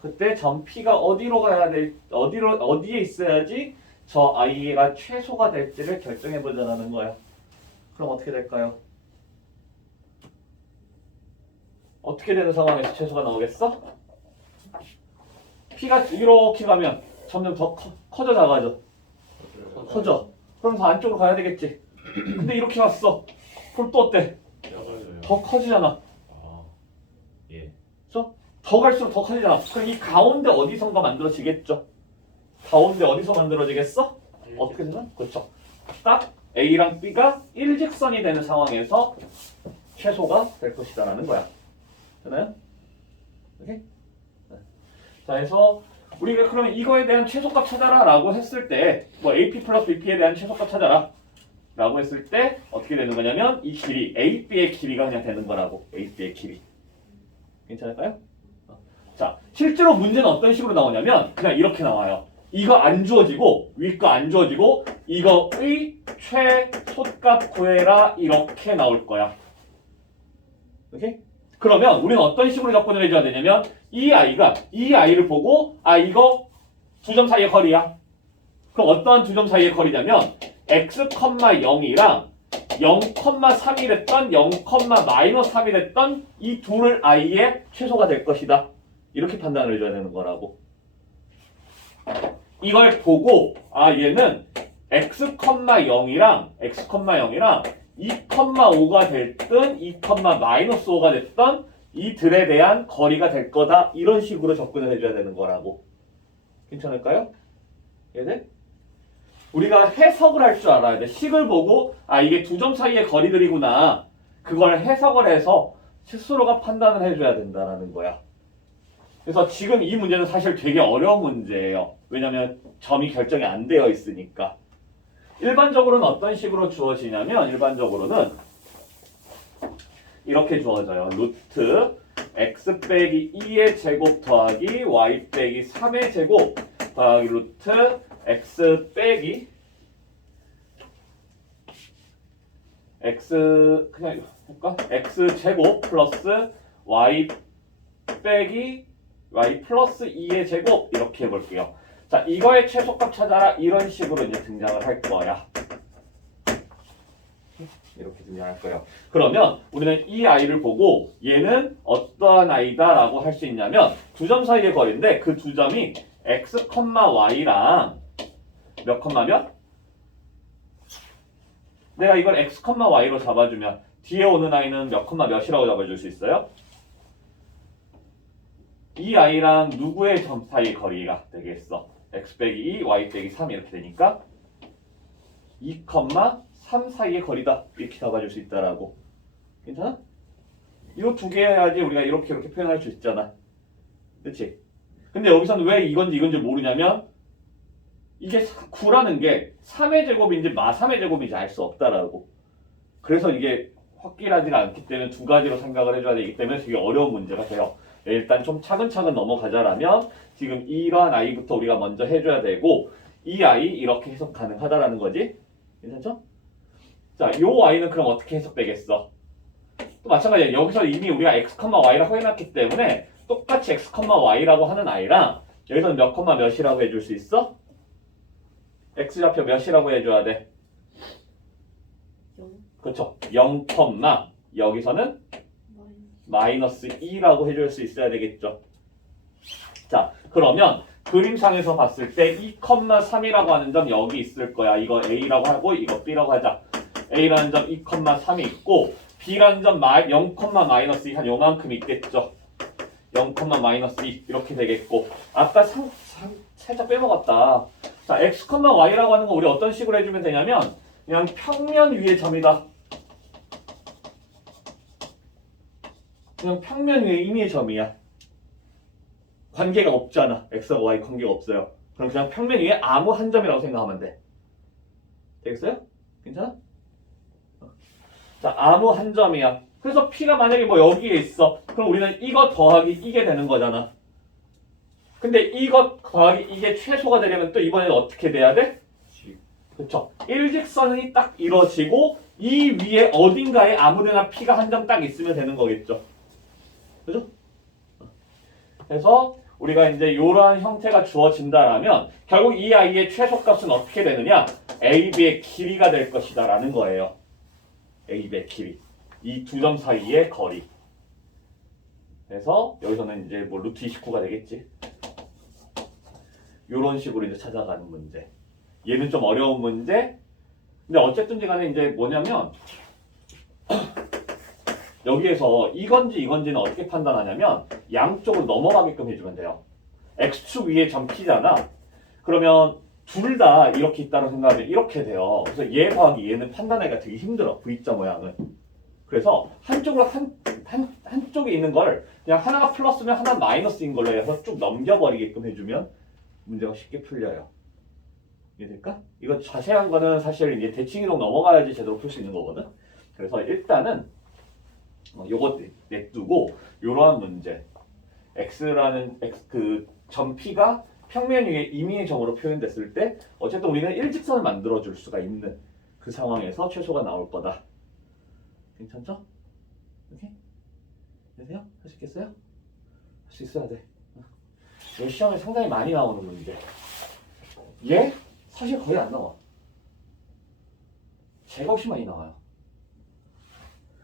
그때 점 P가 어디로 가야 될, 어디에 있어야지 저 i가 최소가 될지를 결정해 보자는 거야. 그럼 어떻게 될까요? 어떻게 되는 상황에서 최소가 나오겠어? P가 이렇게 가면 점점 더 커져 작아져? 커져. 그럼 더 안쪽으로 가야 되겠지. 근데 이렇게 갔어. 그럼 또 어때? 더 커지잖아. 예. 그래서 더 갈수록 더 커지잖아. 그럼 이 가운데 어디선가 만들어지겠죠? 가운데 어디서 만들어지겠어? 어떻게 되나? 그렇죠. 딱 A랑 B가 일직선이 되는 상황에서 최소가 될 것이다라는 거야. 되나요? 오케이? 자, 그래서 우리가 그러면 이거에 대한 최소값 찾아라 라고 했을 때 뭐 AP 플러스 BP에 대한 최소값 찾아라 라고 했을 때 어떻게 되는 거냐면 이 길이 AB의 길이가 그냥 되는 거라고. AB의 길이. 괜찮을까요? 자, 실제로 문제는 어떤 식으로 나오냐면 그냥 이렇게 나와요. 이거 안 주어지고 위 거 안 주어지고 이거의 최소값 구해라 이렇게 나올 거야. 오케이? 그러면 우리는 어떤 식으로 접근을 해줘야 되냐면 이 아이를 보고 아 이거 두 점 사이의 거리야. 그럼 어떠한 두 점 사이의 거리냐면 x, 0이랑 0,3이 됐던 0,-3이 됐던 이 둘을 i의 최소가 될 것이다. 이렇게 판단을 해줘야 되는 거라고. 이걸 보고 아 얘는 x, 0이랑 2,5가 됐든 2,-5가 됐던 이들에 대한 거리가 될 거다. 이런 식으로 접근을 해줘야 되는 거라고. 괜찮을까요? 얘네? 우리가 해석을 할 줄 알아야 돼. 식을 보고 아 이게 두 점 사이의 거리들이구나. 그걸 해석을 해서 스스로가 판단을 해줘야 된다는 거야. 그래서 지금 이 문제는 사실 되게 어려운 문제예요. 왜냐면 점이 결정이 안 되어 있으니까. 일반적으로는 어떤 식으로 주어지냐면 일반적으로는 이렇게 주어져요. 루트 x 빼기 2의 제곱 더하기 y 빼기 3의 제곱 더하기 루트 x 빼기 x 그냥 할까? x 제곱 플러스 y 빼기 y 플러스 2의 제곱 이렇게 해볼게요. 자, 이거의 최소값 찾아라 이런 식으로 이제 등장을 할 거야. 이렇게 등장할 거예요. 그러면 우리는 이 아이를 보고 얘는 어떠한 아이다라고 할 수 있냐면 두 점 사이의 거리인데 그 두 점이 x, y랑 몇 몇? 내가 이걸 x, y로 잡아주면 뒤에 오는 아이는 몇 몇이라고 잡아줄 수 있어요? 이 아이랑 누구의 점 사이의 거리가 되겠어? x 빼기 2, y 빼기 3 이렇게 되니까 2, 3 사이의 거리다. 이렇게 잡아줄 수 있다라고. 괜찮아? 이거 두 개 해야지 우리가 이렇게 표현할 수 있잖아. 그치? 근데 여기서는 왜 이건지 모르냐면 이게 9라는 게 3의 제곱인지 마3의 제곱인지 알 수 없다라고. 그래서 이게 확실하지가 않기 때문에 두 가지로 생각을 해줘야 되기 때문에 되게 어려운 문제가 돼요. 일단 좀 차근차근 넘어가자라면 지금 이러한 아이부터 우리가 먼저 해줘야 되고 이 아이 이렇게 해석 가능하다라는 거지. 괜찮죠? 자, 요 아이는 그럼 어떻게 해석되겠어? 또 마찬가지야. 여기서 이미 우리가 x, y라고 해놨기 때문에 똑같이 x, y라고 하는 아이랑 여기서는 몇 몇이라고 해줄 수 있어? x좌표 몇이라고 해줘야 돼? 0. 그렇죠. 0, 여기서는 마이너스 2라고 해줄 수 있어야 되겠죠. 자, 그러면 그림상에서 봤을 때 2,3이라고 하는 점 여기 있을 거야. 이거 A라고 하고 이거 B라고 하자. A라는 점 2,3이 있고 B라는 점 0,-2 한 요만큼 있겠죠. 0,-2 이렇게 되겠고 아까 살짝 빼먹었다. 자, x, y라고 하는 거 우리 어떤 식으로 해주면 되냐면 그냥 평면 위의 점이다. 그냥 평면 위에 임의의 점이야. 관계가 없잖아. x와 y 관계가 없어요. 그럼 그냥 평면 위에 아무 한 점이라고 생각하면 돼. 되겠어요? 괜찮아? 자, 아무 한 점이야. 그래서 p가 만약에 뭐 여기에 있어. 그럼 우리는 이거 더하기 이게 되는 거잖아. 근데 이거 더하기 이게 최소가 되려면 또 이번에는 어떻게 돼야 돼? 그쵸? 일직선이 딱 이루어지고 이 위에 어딘가에 아무데나 p가 한 점 딱 있으면 되는 거겠죠. 그죠? 그래서 우리가 이제 이러한 형태가 주어진다라면 결국 이 아이의 최소값은 어떻게 되느냐? AB의 길이가 될 것이다 라는 거예요. AB의 길이. 이 두 점 사이의 거리. 그래서 여기서는 이제 뭐 루트 29가 되겠지. 이런 식으로 이제 찾아가는 문제. 얘는 좀 어려운 문제. 근데 어쨌든지 간에 이제 뭐냐면 여기에서 이건지는 어떻게 판단하냐면 양쪽으로 넘어가게끔 해주면 돼요. x축 위에 점 p잖아. 그러면 둘 다 이렇게 있다고 생각하면 이렇게 돼요. 그래서 얘 더하기 얘는 판단하기가 되게 힘들어. V자 모양은. 그래서 한쪽으로 한쪽에 있는 걸 그냥 하나가 플러스면 하나 마이너스인 걸로 해서 쭉 넘겨버리게끔 해주면 문제가 쉽게 풀려요. 이해될까? 이거 자세한 거는 사실 이제 대칭이동 넘어가야지 제대로 풀 수 있는 거거든. 그래서 일단은 요거 냅두고 요러한 문제 x라는 점 p가 평면 위에 임의의 점으로 표현됐을 때 어쨌든 우리는 일직선을 만들어 줄 수가 있는 그 상황에서 최소가 나올 거다. 괜찮죠? 오케이? 되세요? 할 수 있겠어요? 할 수 있어야 돼. 이 시험에 상당히 많이 나오는 문제. 얘 사실 거의 안 나와. 제가 훨씬 많이 나와요.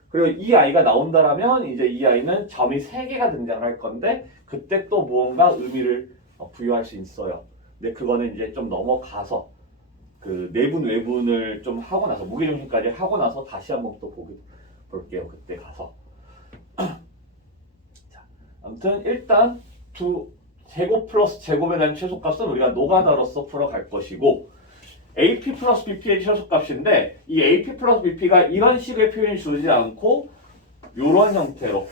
그리고 이 아이가 나온다라면 이제 이 아이는 점이 3개가 등장할 건데 그때 또 무언가 의미를 부여할 수 있어요. 근데 그거는 이제 좀 넘어가서 그 내분 외분을 좀 하고 나서 무게중심까지 하고 나서 다시 한번 또 볼게요. 그때 가서. 자, 아무튼 일단 제곱 플러스 제곱에 대한 최소값은 우리가 노가다로서 풀어갈 것이고 AP 플러스 BP의 최소값인데 이 AP 플러스 BP가 이런 식의 표현이 주지 않고 이런 형태로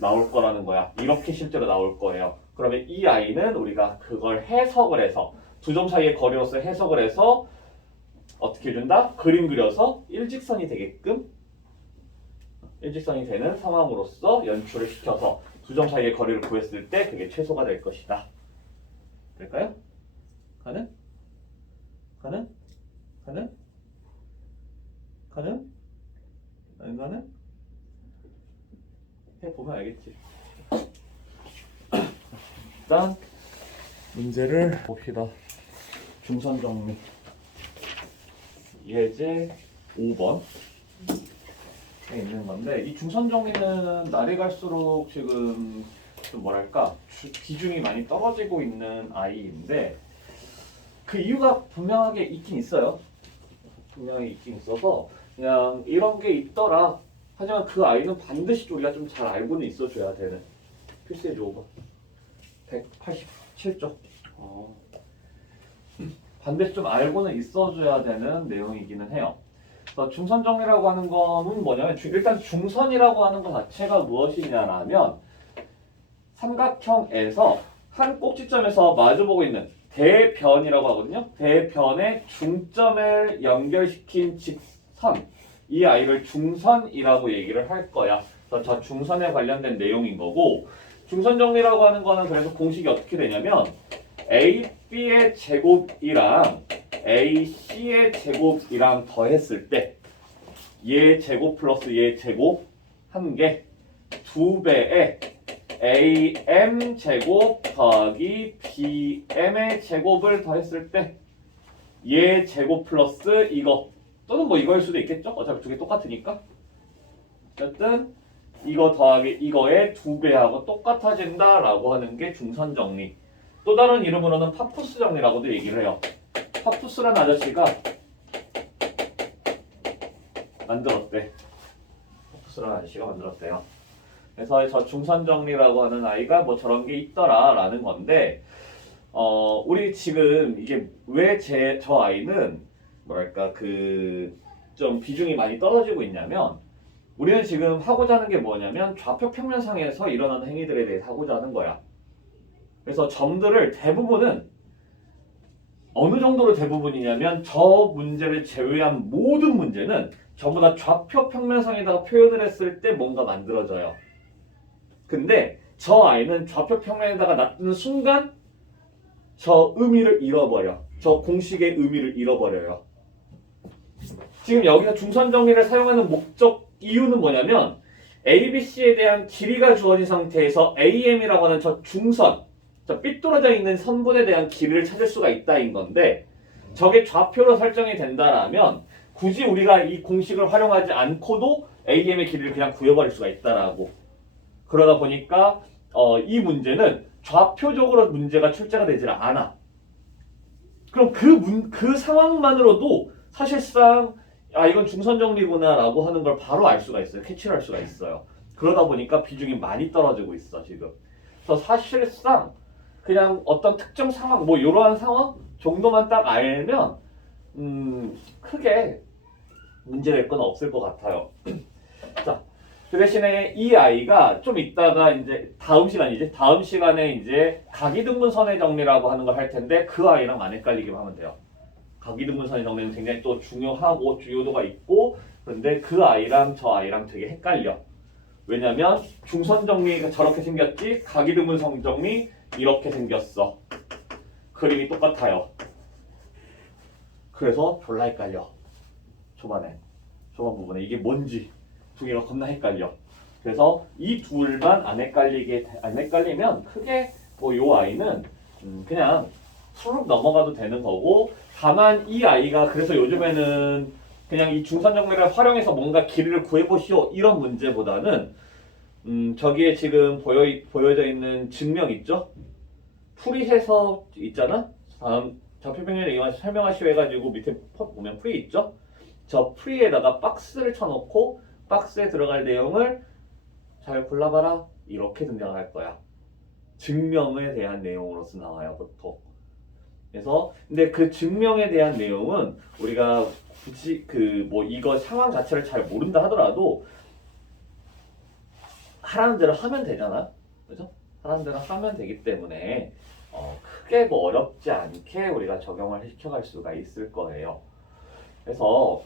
나올 거라는 거야. 이렇게 실제로 나올 거예요. 그러면 이 아이는 우리가 그걸 해석을 해서 두 점 사이의 거리로서 해석을 해서 어떻게 해준다? 그림 그려서 일직선이 되게끔 일직선이 되는 상황으로서 연출을 시켜서 두 점 사이의 거리를 구했을 때 그게 최소가 될 것이다. 될까요? 가능? 가능? 가능? 가능? 안 가능? 해보면 알겠지. 일단 문제를 봅시다. 중선 정리 예제 5번에 있는 건데 이 중선 정리는 날이 갈수록 지금 좀 뭐랄까 비중이 많이 떨어지고 있는 아이인데 그 이유가 분명하게 있긴 있어요. 분명히 있긴 있어서 그냥 이런 게 있더라. 하지만 그 아이는 반드시 우리가 좀 잘 알고는 있어줘야 되는 필수의 조건 187쪽 반드시 좀 알고는 있어줘야 되는 내용이기는 해요. 중선 정리라고 하는 거는 뭐냐면 일단 중선이라고 하는 것 자체가 무엇이냐라면 삼각형에서 한 꼭지점에서 마주보고 있는 대변이라고 하거든요. 대변의 중점을 연결시킨 직선 이 아이를 중선이라고 얘기를 할 거야. 그래서 저 중선에 관련된 내용인 거고 중선 정리라고 하는 거는 그래서 공식이 어떻게 되냐면 AB의 제곱이랑 AC의 제곱이랑 더했을 때 얘 제곱 플러스 얘 제곱 한 개 2배의 AM 제곱 더하기 BM의 제곱을 더했을 때 얘 제곱 플러스 이거 또는 뭐 이거일 수도 있겠죠? 어차피 두 개 똑같으니까 어쨌든 이거 더하기 이거의 2배하고 똑같아진다 라고 하는 게 중선 정리. 또 다른 이름으로는 파푸스 정리라고도 얘기를 해요. 파푸스라는 아저씨가 만들었대. 파푸스라는 아저씨가 만들었대요. 그래서 저 중선 정리라고 하는 아이가 뭐 저런 게 있더라 라는 건데 우리 지금 이게 왜 저 아이는 뭐랄까 좀 비중이 많이 떨어지고 있냐면 우리는 지금 하고자 하는 게 뭐냐면 좌표 평면상에서 일어나는 행위들에 대해서 하고자 하는 거야. 그래서 점들을 대부분은 어느 정도로 대부분이냐면 저 문제를 제외한 모든 문제는 전부 다 좌표 평면상에다가 표현을 했을 때 뭔가 만들어져요. 근데 저 아이는 좌표 평면에다가 놔두는 순간 저 의미를 잃어버려. 저 공식의 의미를 잃어버려요. 지금 여기서 중선 정리를 사용하는 목적 이유는 뭐냐면 ABC에 대한 길이가 주어진 상태에서 AM이라고 하는 저 중선, 저 삐뚤어져 있는 선분에 대한 길이를 찾을 수가 있다인 건데 저게 좌표로 설정이 된다라면 굳이 우리가 이 공식을 활용하지 않고도 AM의 길이를 그냥 구해버릴 수가 있다라고. 그러다 보니까 이 문제는 좌표적으로 문제가 출제가 되질 않아. 그럼 그 상황만으로도 사실상 이건 중선 정리구나 라고 하는 걸 바로 알 수가 있어요. 캐치를 할 수가 있어요. 그러다 보니까 비중이 많이 떨어지고 있어 지금. 그래서 사실상 그냥 어떤 특정 상황 뭐 이러한 상황 정도만 딱 알면 크게 문제될 건 없을 것 같아요. 자, 그 대신에 이 아이가 좀 이따가 이제 다음 시간에 이제 각이등분선의 정리라고 하는 걸 할 텐데 그 아이랑 안 헷갈리기만 하면 돼요. 각이등분선의 정리는 굉장히 또 중요하고 주요도가 있고 그런데 그 아이랑 저 아이랑 되게 헷갈려. 왜냐면 중선 정리가 저렇게 생겼지 각이등분선 정리 이렇게 생겼어. 그림이 똑같아요. 그래서 졸라 헷갈려. 초반 부분에 이게 뭔지 두 개가 겁나 헷갈려. 그래서 이 둘만 안 헷갈리면 크게 뭐 요 아이는 그냥 수룩 넘어가도 되는 거고 다만 이 아이가 그래서 요즘에는 그냥 이 중선 정리를 활용해서 뭔가 길이를 구해보시오 이런 문제보다는 저기에 지금 보여져 있는 증명 있죠? 풀이해서 있잖아? 다음 좌표평면에 이용해서 설명하시오 해가지고 밑에 보면 풀이 있죠? 저 풀이에다가 박스를 쳐놓고 박스에 들어갈 내용을 잘 골라봐라 이렇게 등장할 거야. 증명에 대한 내용으로서 나와요 보통. 그래서 근데 그 증명에 대한 내용은 우리가 굳이 그 뭐 이거 상황 자체를 잘 모른다 하더라도 하라는 대로 하면 되잖아, 그죠? 하라는 대로 하면 되기 때문에 크게 뭐 어렵지 않게 우리가 적용을 시켜갈 수가 있을 거예요. 그래서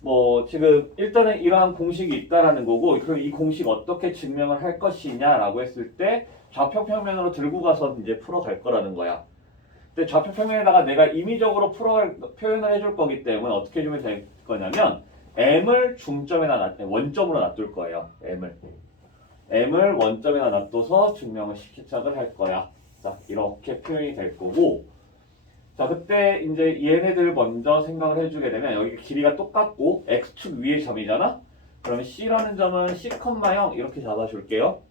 뭐 지금 일단은 이러한 공식이 있다라는 거고 그럼 이 공식 어떻게 증명을 할 것이냐라고 했을 때 좌표평면으로 들고 가서 이제 풀어갈 거라는 거야. 근데 좌표평면에다가 내가 임의적으로 표현을 해줄 거기 때문에 어떻게 해주면 될 거냐면 m을 중점에다 원점으로 놔둘 거예요. m을 원점에다 놔둬서 증명을 시작을 할 거야. 자, 이렇게 표현이 될 거고 자, 그때 이제 얘네들 먼저 생각을 해주게 되면 여기 길이가 똑같고 x축 위에 점이잖아? 그러면 C라는 점은 C,0 이렇게 잡아줄게요.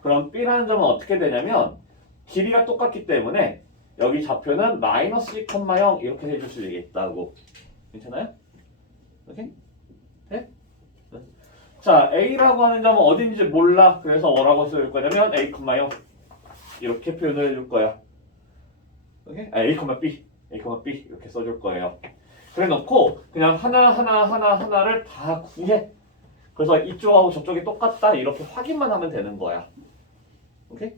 그럼 B라는 점은 어떻게 되냐면 길이가 똑같기 때문에 여기 좌표는 -C,0 이렇게 해줄 수 있겠다고. 괜찮아요? 오케이? 네? 자, A라고 하는 점은 어딘지 몰라. 그래서 뭐라고 쓸 거냐면 A,0 이렇게 표현을 해줄 거야. 오케이? A, B 이렇게 써줄 거예요. 그래 놓고 그냥 하나를 다 구해. 그래서 이쪽하고 저쪽이 똑같다 이렇게 확인만 하면 되는 거야. 오케이?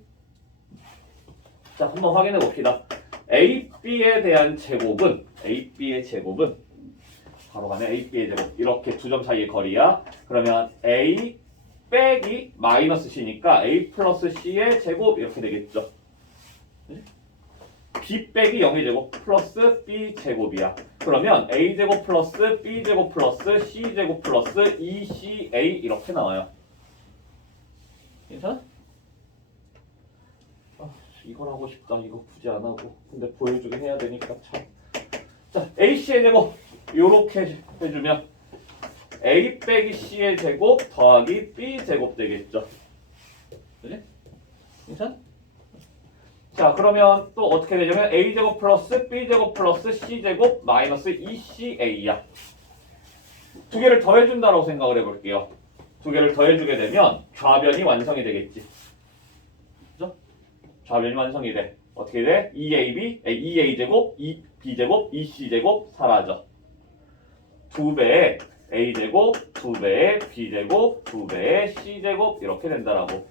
자, 한번 확인해 봅시다. AB에 대한 제곱은 바로 가네. AB의 제곱 이렇게 두 점 사이의 거리야. 그러면 A 빼기 마이너스 C니까 A 플러스 C의 제곱 이렇게 되겠죠. B 빼기 0의 제곱 플러스 B 제곱이야. 그러면 A 제곱 플러스 B 제곱 플러스 C 제곱 플러스 2CA 이렇게 나와요. 괜찮아? 이걸 하고 싶다. 이거 굳이 안 하고. 근데 보여주긴 해야 되니까 참. 자, AC의 제곱 요렇게 해주면 A 빼기 C의 제곱 더하기 B 제곱 되겠죠. 그지? 괜찮아? 자, 그러면 또 어떻게 되냐면 A제곱 플러스 B제곱 플러스 C제곱 마이너스 2CA야. 두 개를 더해준다고 생각을 해볼게요. 두 개를 더해주게 되면 좌변이 완성이 되겠지. 그죠? 좌변이 완성이 돼. 어떻게 돼? 2A제곱, 2B제곱, 2C제곱 사라져. 2배의 A제곱, 2배의 B제곱, 2배의 C제곱 이렇게 된다라고.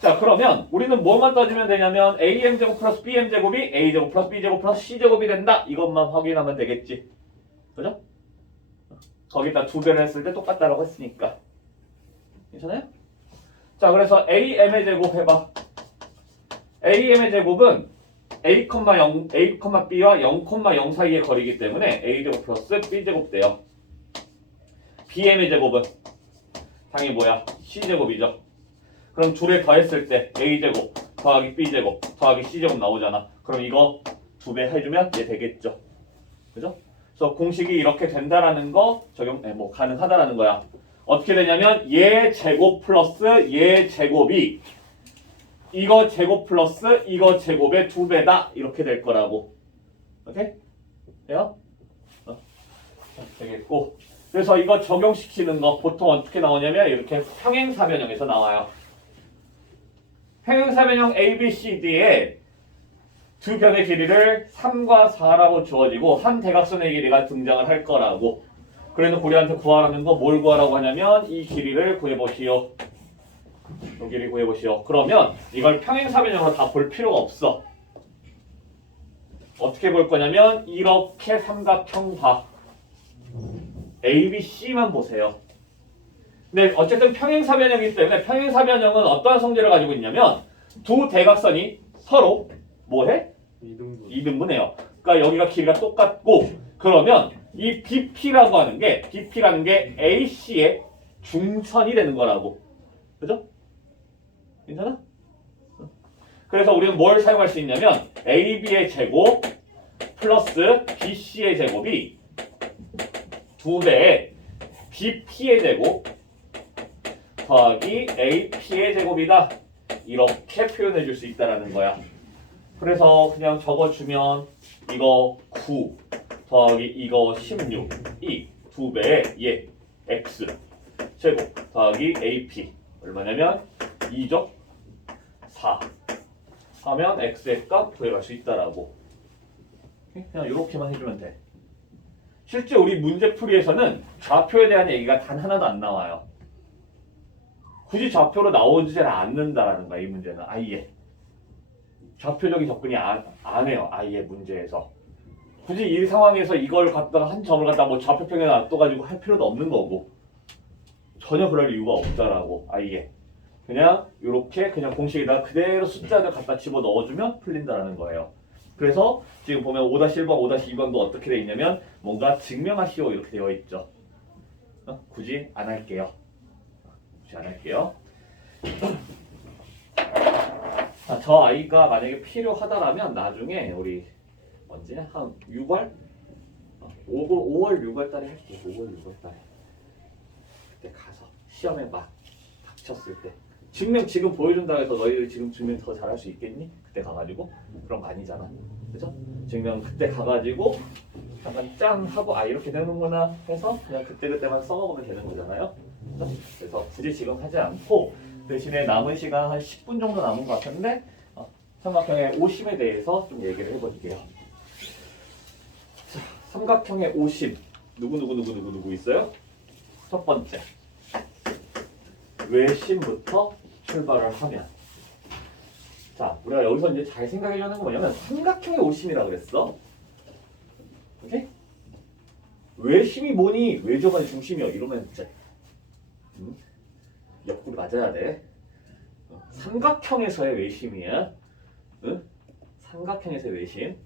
자, 그러면 우리는 뭐만 따지면 되냐면 AM제곱 플러스 BM제곱이 A제곱 플러스 B제곱 플러스 C제곱이 된다. 이것만 확인하면 되겠지. 그죠? 거기다 2배를 했을 때 똑같다라고 했으니까. 괜찮아요? 자, 그래서 AM의 제곱 해봐. AM의 제곱은 A,0, A,B와 0,0 사이의 거리이기 때문에 A제곱 플러스 B제곱 돼요. BM의 제곱은 당연히 뭐야? C제곱이죠. 그럼 둘에 더했을 때 A제곱 더하기 B제곱 더하기 C제곱 나오잖아. 그럼 이거 2배 해주면 얘 되겠죠. 그죠? 그래서 공식이 이렇게 된다라는 거 뭐 가능하다라는 거야. 어떻게 되냐면 얘 제곱 플러스 얘 제곱이 이거 제곱 플러스 이거 제곱의 2배다 이렇게 될 거라고. 오케이? 돼요? 되겠고. 그래서 이거 적용시키는 거 보통 어떻게 나오냐면 이렇게 평행사변형에서 나와요. 평행사변형 ABCD에 두 변의 길이를 3과 4라고 주어지고 한 대각선의 길이가 등장을 할 거라고. 그래서 우리한테 구하라는 거 뭘 구하라고 하냐면 이 길이를 구해보시오. 이 길이 구해보시오. 그러면 이걸 평행사변형으로 다 볼 필요가 없어. 어떻게 볼 거냐면 이렇게 삼각형 봐. ABC만 보세요. 근데 어쨌든 평행사변형이기 때문에 평행사변형은 어떠한 성질을 가지고 있냐면 두 대각선이 서로 뭐해? 이등분. 이등분해요. 그러니까 여기가 길이가 똑같고 그러면 이 BP라는 게 AC의 중선이 되는 거라고. 그죠? 괜찮아? 그래서 우리는 뭘 사용할 수 있냐면 AB의 제곱 플러스 BC의 제곱이 2배의 BP의 제곱 더하기 AP의 제곱이다. 이렇게 표현해 줄 수 있다라는 거야. 그래서 그냥 적어주면 이거 9 더하기 이거 16 이 2배의 얘 X 제곱 더하기 AP 얼마냐면 2죠? 4 하면 X의 값 구해갈 수 있다라고. 그냥 이렇게만 해주면 돼. 실제 우리 문제풀이에서는 좌표에 대한 얘기가 단 하나도 안 나와요. 굳이 좌표로 나오지는 않는다라는 거야. 이 문제는 아예 좌표적인 접근이 안 해요. 아예 문제에서 굳이 이 상황에서 이걸 갖다가 한 점을 갖다가 뭐 좌표평에 놔둬가지고 할 필요도 없는 거고 전혀 그럴 이유가 없다라고. 아예 그냥 이렇게 그냥 공식에다가 그대로 숫자를 갖다 집어 넣어주면 풀린다라는 거예요. 그래서 지금 보면 5-1번, 5-2번도 어떻게 돼 있냐면 뭔가 증명하시오 이렇게 되어 있죠. 굳이 안 할게요. 굳이 안 할게요. 저 아이가 만약에 필요하다라면 나중에 우리 언제 한 6월? 5월 6월 달에 할게요. 5월 6월 달에 그때 가서 시험에 막 닥쳤을 때 증명 지금 보여준다고 해서 너희들 지금 증명 더 잘할 수 있겠니? 그때 가가지고 그런 거 아니잖아. 그죠? 증명 그때 가가지고 잠깐 짠 하고 아 이렇게 되는구나 해서 그냥 그때그때만 써먹으면 되는 거잖아요. 그죠? 그래서 굳이 지금 하지 않고 대신에 남은 시간 한 10분 정도 남은 것 같은데 삼각형의 오심에 대해서 좀 얘기를 해볼게요. 자, 삼각형의 오심 누구 있어요? 첫 번째 외심부터 출발을 하면 자 우리가 여기서 이제 잘 생각해야 하는 거 뭐냐면 삼각형의 오심이라 그랬어. 오케이? 외심이 뭐니? 외접안의 중심이요. 이러면 진짜 옆구리 맞아야 돼. 삼각형에서의 외심이야. 응? 삼각형에서의 외심.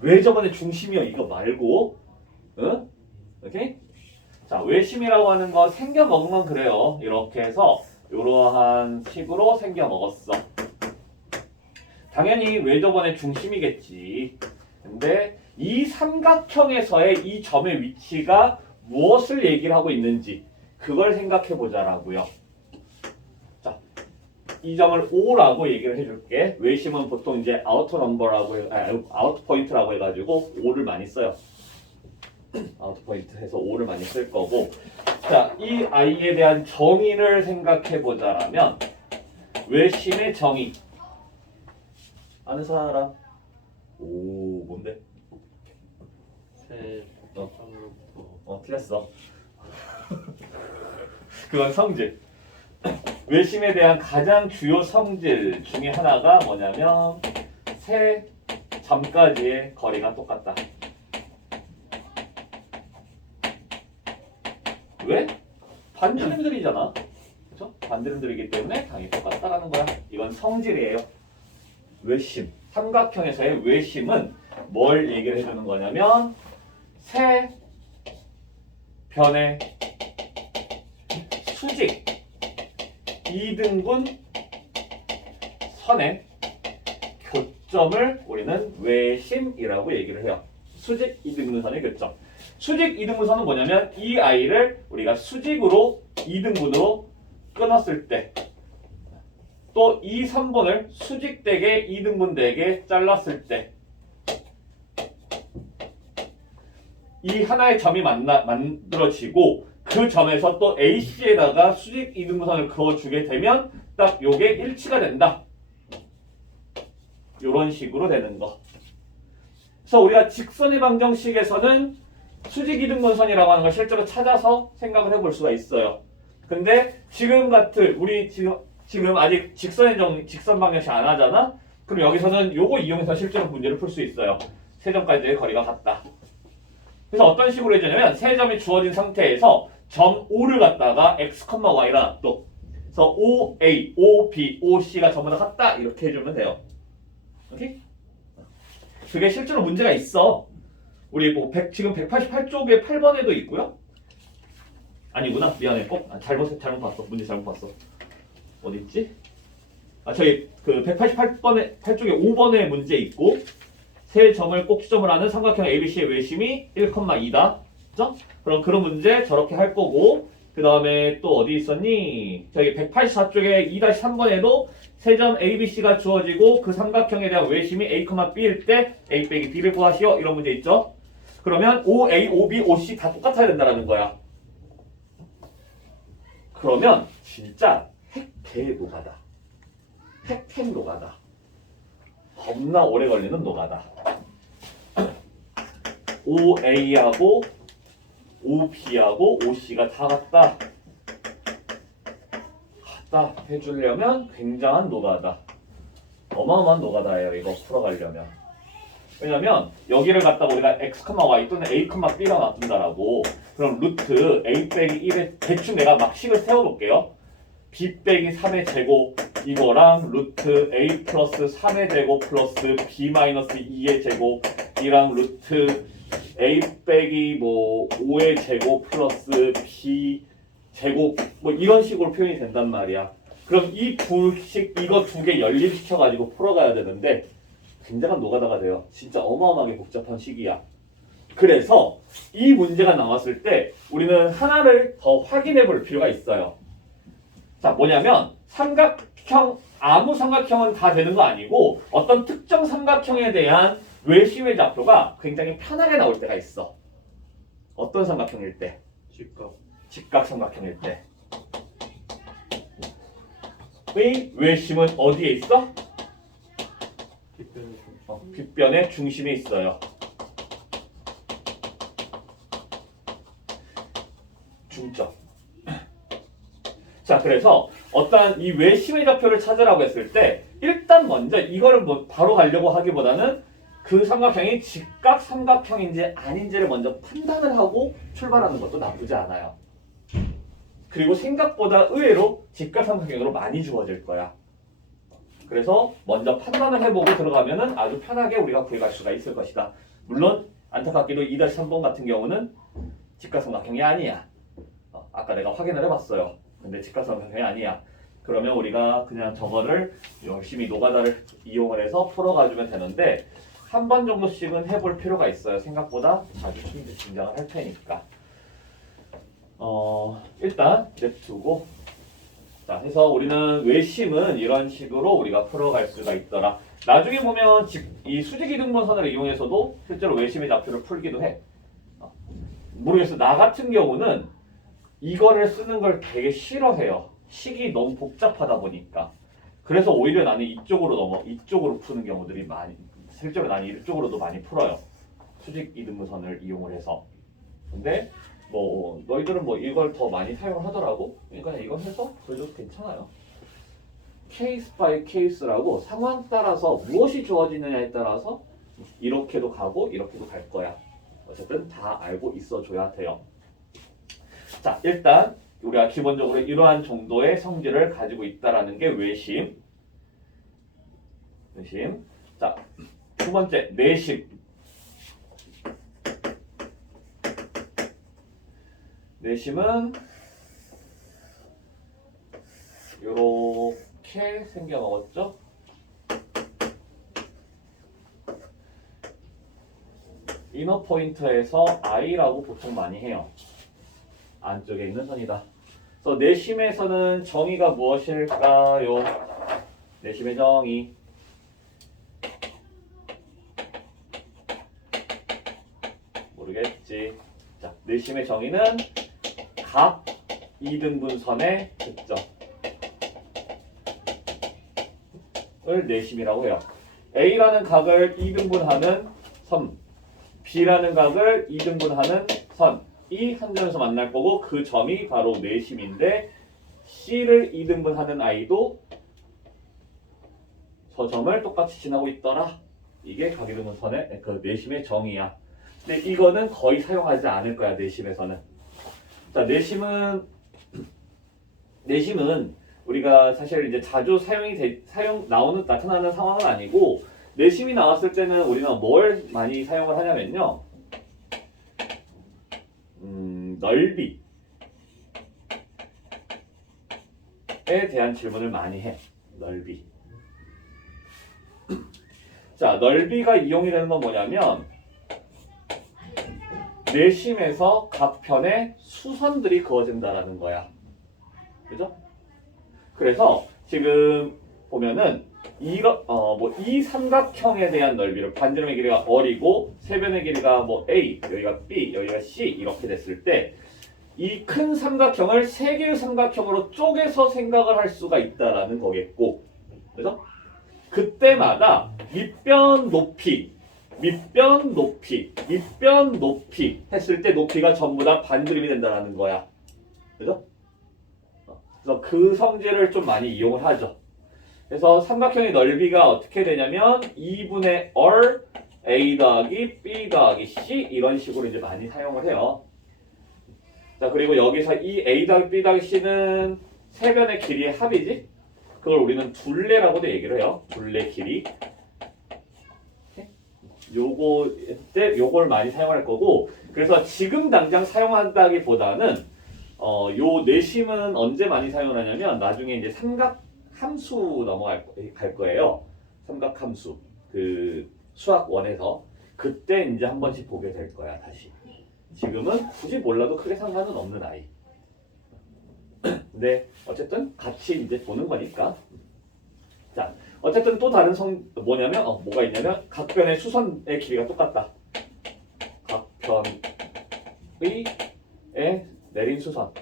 외접안의 중심이요. 이거 말고. 응? 오케이? 자, 외심이라고 하는 거 생겨 먹은 건 그래요. 이렇게 해서 이러한 식으로 생겨 먹었어. 당연히 외접안의 중심이겠지. 근데 이 삼각형에서의 이 점의 위치가 무엇을 얘기를 하고 있는지 그걸 생각해 보자라고요. 자, 이 점을 O라고 얘기를 해줄게. 외심은 보통 이제 아우터 넘버라고 아우터 포인트라고 해가지고 O를 많이 써요. 아우터 포인트 해서 O를 많이 쓸 거고. 자, 이 아이에 대한 정의를 생각해 보자라면 외심의 정의 아는 사람? 오, 뭔데? 세 틀렸어. 그건 성질. 외심에 대한 가장 주요 성질 중에 하나가 뭐냐면 세 점까지의 거리가 똑같다. 왜? 반지름들이잖아. 그렇죠? 반지름들이기 때문에 당연히 똑같다라는 거야. 이건 성질이에요. 외심. 삼각형에서의 외심은 뭘 얘기를 해주는 거냐면 세 변의 수직 2등분 선의 교점을 우리는 외심이라고 얘기를 해요. 수직 2등분선의 교점. 수직 2등분선은 뭐냐면 이 아이를 우리가 수직으로 2등분으로 끊었을 때 또 이 3번을 수직되게 2등분되게 잘랐을 때 이 하나의 점이 만들어지고 그 점에서 또 AC에다가 수직 2등분선을 그어주게 되면 딱 요게 일치가 된다. 요런 식으로 되는 거. 그래서 우리가 직선의 방정식에서는 수직이등분선이라고 하는 걸 실제로 찾아서 생각을 해볼 수가 있어요. 근데 지금 같은 우리 지금 아직 직선 방정식 안 하잖아. 그럼 여기서는 요거 이용해서 실제로 문제를 풀 수 있어요. 세 점까지의 거리가 같다. 그래서 어떤 식으로 해주냐면 세 점이 주어진 상태에서 점 O를 갖다가 x, y라 또 그래서 OA, OB, OC가 전부 다 같다 이렇게 해주면 돼요. 오케이? 그게 실제로 문제가 있어. 우리 뭐 지금 188쪽에 8번에도 있고요. 아니구나. 미안해. 잘못 봤어. 문제 잘못 봤어. 어디 있지? 저희 그 188번에 8쪽에 5번에 문제 있고 세 점을 꼭지점을 하는 삼각형 ABC의 외심이 1,2다. 그죠? 그럼 그런 문제 저렇게 할 거고 그 다음에 또 어디 있었니? 저기 184쪽에 2-3번에도 세 점 ABC가 주어지고 그 삼각형에 대한 외심이 A, B일 때 A 빼기 B를 구하시오. 이런 문제 있죠? 그러면 OA, OB, OC 다 똑같아야 된다는 거야. 그러면 진짜 핵대 노가다. 핵템 노가다. 겁나 오래 걸리는 노가다. OA하고 OB하고 OC가 다 같다. 같다 해주려면 굉장한 노가다. 어마어마한 노가다예요. 이거 풀어가려면. 왜냐면 여기를 갖다가 우리가 x, y 또는 a, b가 놔둔다라고 그럼 루트 a 빼기 1에 대충 내가 막 식을 세워볼게요. b 빼기 3의 제곱 이거랑 루트 a 플러스 3의 제곱 플러스 b 마이너스 2의 제곱 이랑 루트 a 빼기 뭐 5의 제곱 플러스 b 제곱 뭐 이런 식으로 표현이 된단 말이야. 그럼 이 둘씩 이거 두 개 연립시켜가지고 풀어가야 되는데 굉장한 노가다가 돼요. 진짜 어마어마하게 복잡한 식이야. 그래서 이 문제가 나왔을 때 우리는 하나를 더 확인해 볼 필요가 있어요. 자, 뭐냐면 아무 삼각형은 다 되는 거 아니고 어떤 특정 삼각형에 대한 외심의 좌표가 굉장히 편하게 나올 때가 있어. 어떤 삼각형일 때? 직각 삼각형일 때. 의 외심은 어디에 있어? 빗변의 중심에 있어요. 중점. 자, 그래서 어떠한 이 외심의 좌표를 찾으라고 했을 때 일단 먼저 이거를 뭐 바로 가려고 하기보다는 그 삼각형이 직각 삼각형인지 아닌지를 먼저 판단을 하고 출발하는 것도 나쁘지 않아요. 그리고 생각보다 의외로 직각 삼각형으로 많이 주어질 거야. 그래서 먼저 판단을 해보고 들어가면은 아주 편하게 우리가 구해갈 수가 있을 것이다. 물론 안타깝게도 2-3번 같은 경우는 직각삼각형이 아니야. 아까 내가 확인을 해봤어요. 근데 직각삼각형이 아니야. 그러면 우리가 그냥 저거를 열심히 노가다를 이용을 해서 풀어가주면 되는데 한 번 정도씩은 해볼 필요가 있어요. 생각보다 자주 등장을 할 테니까. 일단 냅두고 자, 해서 우리는 외심은 이런 식으로 우리가 풀어갈 수가 있더라. 나중에 보면 이 수직이등분선을 이용해서도 실제로 외심의 좌표를 풀기도 해. 모르겠어. 나 같은 경우는 이거를 쓰는 걸 되게 싫어해요. 식이 너무 복잡하다 보니까. 그래서 오히려 나는 이쪽으로 푸는 경우들이 많이, 실제로 나는 이쪽으로도 많이 풀어요. 수직이등분선을 이용을 해서. 근데 뭐 너희들은 뭐 이걸 더 많이 사용을 하더라고. 그러니까 이거 해서 그래도 괜찮아요. 케이스 바이 케이스라고 상황 따라서 무엇이 주어지느냐에 따라서 이렇게도 가고 이렇게도 갈 거야. 어쨌든 다 알고 있어줘야 돼요. 자, 일단 우리가 기본적으로 이러한 정도의 성질을 가지고 있다라는 게 외심. 자, 두 번째 내심. 내심은 이렇게 생겨 먹었죠. 이너 포인트에서 I라고 보통 많이 해요. 안쪽에 있는 선이다. 그래서 내심에서는 정의가 무엇일까요? 내심의 정의. 모르겠지. 자, 내심의 정의는 각 이등분선의 득점을 내심이라고 해요. A라는 각을 이등분하는 선, B라는 각을 2등분하는 선이 한 점에서 만날 거고 그 점이 바로 내심인데 C를 2등분하는 I도 저 점을 똑같이 지나고 있더라. 이게 각이등분선의 그 내심의 정의야. 근데 이거는 거의 사용하지 않을 거야, 내심에서는. 자, 내심은 우리가 사실 이제 자주 나타나는 상황은 아니고, 내심이 나왔을 때는 우리는 뭘 많이 사용을 하냐면요. 넓이에 대한 질문을 많이 해. 넓이. 자, 넓이가 이용이 되는 건 뭐냐면, 내심에서 각 편에 수선들이 그어진다라는 거야. 그죠? 그래서 지금 보면은 이 삼각형에 대한 넓이를 반지름의 길이가 어리고 세 변의 길이가 뭐 A, 여기가 B, 여기가 C 이렇게 됐을 때 이 큰 삼각형을 세 개의 삼각형으로 쪼개서 생각을 할 수가 있다라는 거겠고, 그죠? 그때마다 밑변 높이 했을 때 높이가 전부 다 반지름이 된다라는 거야. 그죠? 그래서 그 성질을 좀 많이 이용을 하죠. 그래서 삼각형의 넓이가 어떻게 되냐면 2분의 R A 더하기 B 더하기 C 이런 식으로 이제 많이 사용을 해요. 자, 그리고 여기서 이 A 더하기 B 더하기 C는 세 변의 길이의 합이지? 그걸 우리는 둘레라고도 얘기를 해요. 둘레 길이. 요걸 많이 사용할 거고, 그래서 지금 당장 사용한다기보다는 요 내심은 언제 많이 사용을 하냐면 나중에 이제 삼각 함수 넘어갈 거예요. 삼각 함수 그 수학 1에서 그때 이제 한 번씩 보게 될 거야. 다시. 지금은 굳이 몰라도 크게 상관은 없는 아이. 근데 어쨌든 같이 이제 보는 거니까. 자, 어쨌든 또 다른 뭐냐면 뭐가 있냐면 각변의 수선의 길이가 똑같다. 각편의 내린 수선의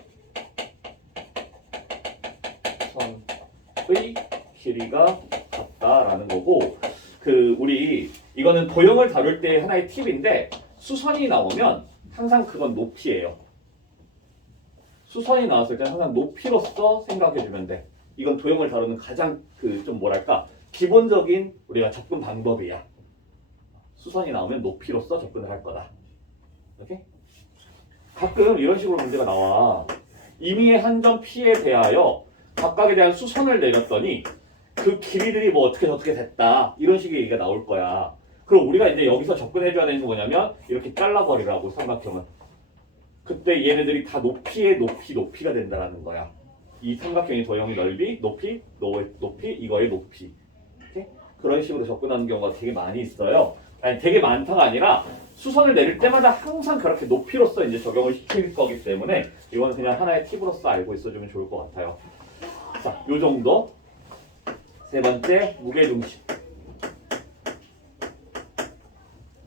길이가 같다라는 거고, 우리 이거는 도형을 다룰 때 하나의 팁인데 수선이 나오면 항상 그건 높이예요. 수선이 나왔을 때 항상 높이로서 생각해주면 돼. 이건 도형을 다루는 가장 좀 뭐랄까 기본적인 우리가 접근 방법이야. 수선이 나오면 높이로서 접근을 할 거다. 이렇게? 가끔 이런 식으로 문제가 나와. 임의의 한 점 P에 대하여 각각에 대한 수선을 내렸더니 그 길이들이 뭐 어떻게 됐다. 이런 식의 얘기가 나올 거야. 그럼 우리가 이제 여기서 접근해줘야 되는 게 뭐냐면 이렇게 잘라버리라고, 삼각형은. 그때 얘네들이 다 높이가 된다는 거야. 이 삼각형의 도형의 넓이, 높이, 이거의 높이. 이렇게? 그런 식으로 접근하는 경우가 되게 많이 있어요. 아니, 되게 많다가 아니라 수선을 내릴 때마다 항상 그렇게 높이로서 이제 적용을 시킬 거기 때문에 이거는 그냥 하나의 팁으로서 알고 있어주면 좋을 것 같아요. 자, 요 정도. 세 번째, 무게중심.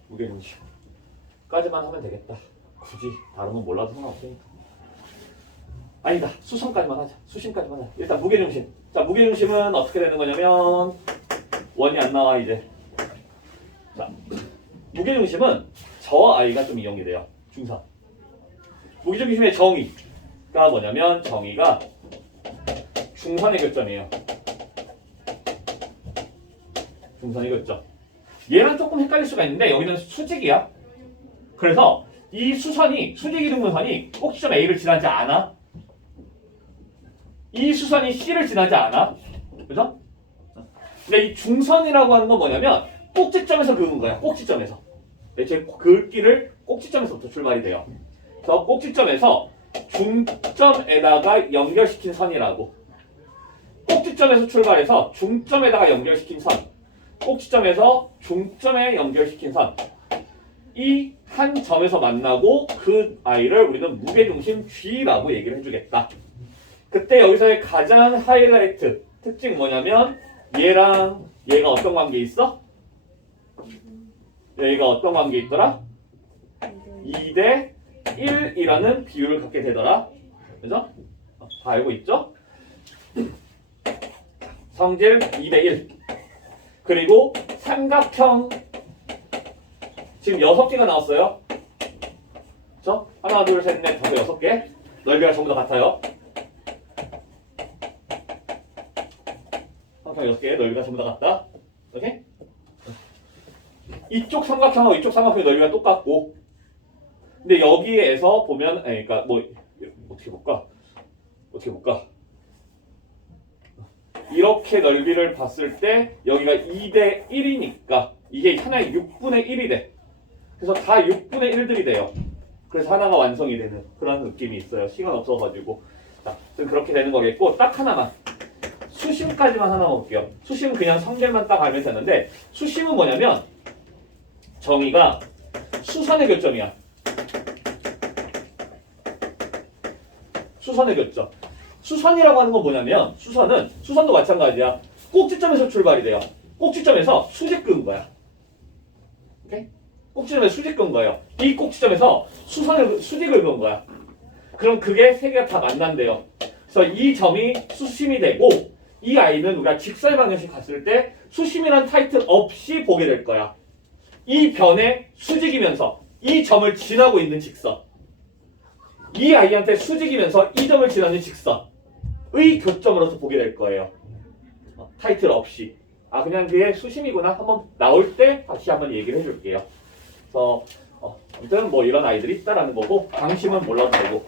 무게중심까지만 하면 되겠다. 굳이 다른 건 몰라도 상관없으니까. 아니다. 수선까지만 하자. 수심까지만 하자. 일단 무게중심. 자, 무게중심은 어떻게 되는 거냐면 원이 안 나와 이제. 자, 무게중심은 저 아이가 좀 이용이 돼요. 중선. 무게중심의 정의가 뭐냐면 정의가 중선의 교점이에요. 중선의 교점. 얘랑 조금 헷갈릴 수가 있는데 여기는 수직이야. 그래서 이 수직이등분선이 꼭지점 A를 지나지 않아. 이 수선이 C를 지나지 않아. 그죠? 근데 이 중선이라고 하는 건 뭐냐면 꼭지점에서 그은 거야. 꼭지점에서. 제 긁기를 꼭지점에서부터 출발이 돼요. 그래서 꼭지점에서 중점에다가 연결시킨 선이라고. 꼭지점에서 출발해서 중점에다가 연결시킨 선. 꼭지점에서 중점에 연결시킨 선. 이 한 점에서 만나고 그 아이를 우리는 무게중심 G라고 얘기를 해주겠다. 그때 여기서의 가장 하이라이트 특징 뭐냐면 얘랑 얘가 어떤 관계 있어? 여기가 어떤 관계 있더라? 2대 1이라는 비율을 갖게 되더라. 그죠? 다 알고 있죠? 성질 2대 1. 그리고 삼각형 지금 6개가 나왔어요. 그렇죠? 하나, 둘, 셋, 넷, 다섯, 6개. 넓이가 전부 다 같아요. 삼각형 6개, 넓이가 전부 다 같다. 오케이? 이쪽 삼각형하고 이쪽 삼각형의 넓이가 똑같고, 근데 여기에서 보면, 아니, 그러니까 뭐 어떻게 볼까? 이렇게 넓이를 봤을 때 여기가 2대 1이니까 이게 하나의 6분의 1이 돼. 그래서 다 6분의 1들이 돼요. 그래서 하나가 완성이 되는 그런 느낌이 있어요. 시간 없어가지고. 자, 지금 그렇게 되는 거겠고, 딱 하나만. 수심까지만 하나 볼게요. 수심은 그냥 성질만 딱 알면 되는데, 수심은 뭐냐면 정의가 수선의 교점이야. 수선의 교점. 수선이라고 하는 건 뭐냐면, 수선도 마찬가지야. 꼭지점에서 출발이 돼요. 꼭지점에서 수직 그은 거야. 오케이? 꼭지점에서 수직 그은 거예요. 이 꼭지점에서 수직을 그은 거야. 그럼 그게 세 개가 다 만난대요. 그래서 이 점이 수심이 되고, 이 아이는 우리가 직설 방정식 갔을 때 수심이란 타이틀 없이 보게 될 거야. 이 변에 수직이면서 이 점을 지나고 있는 직선. 이 아이한테 수직이면서 이 점을 지나는 직선의 교점으로서 보게 될 거예요. 타이틀 없이. 아, 그냥 그게 수심이구나. 한번 나올 때 다시 한번 얘기를 해줄게요. 그래서 아무튼 뭐 이런 아이들이 있다라는 거고, 방심은 몰라도 되고.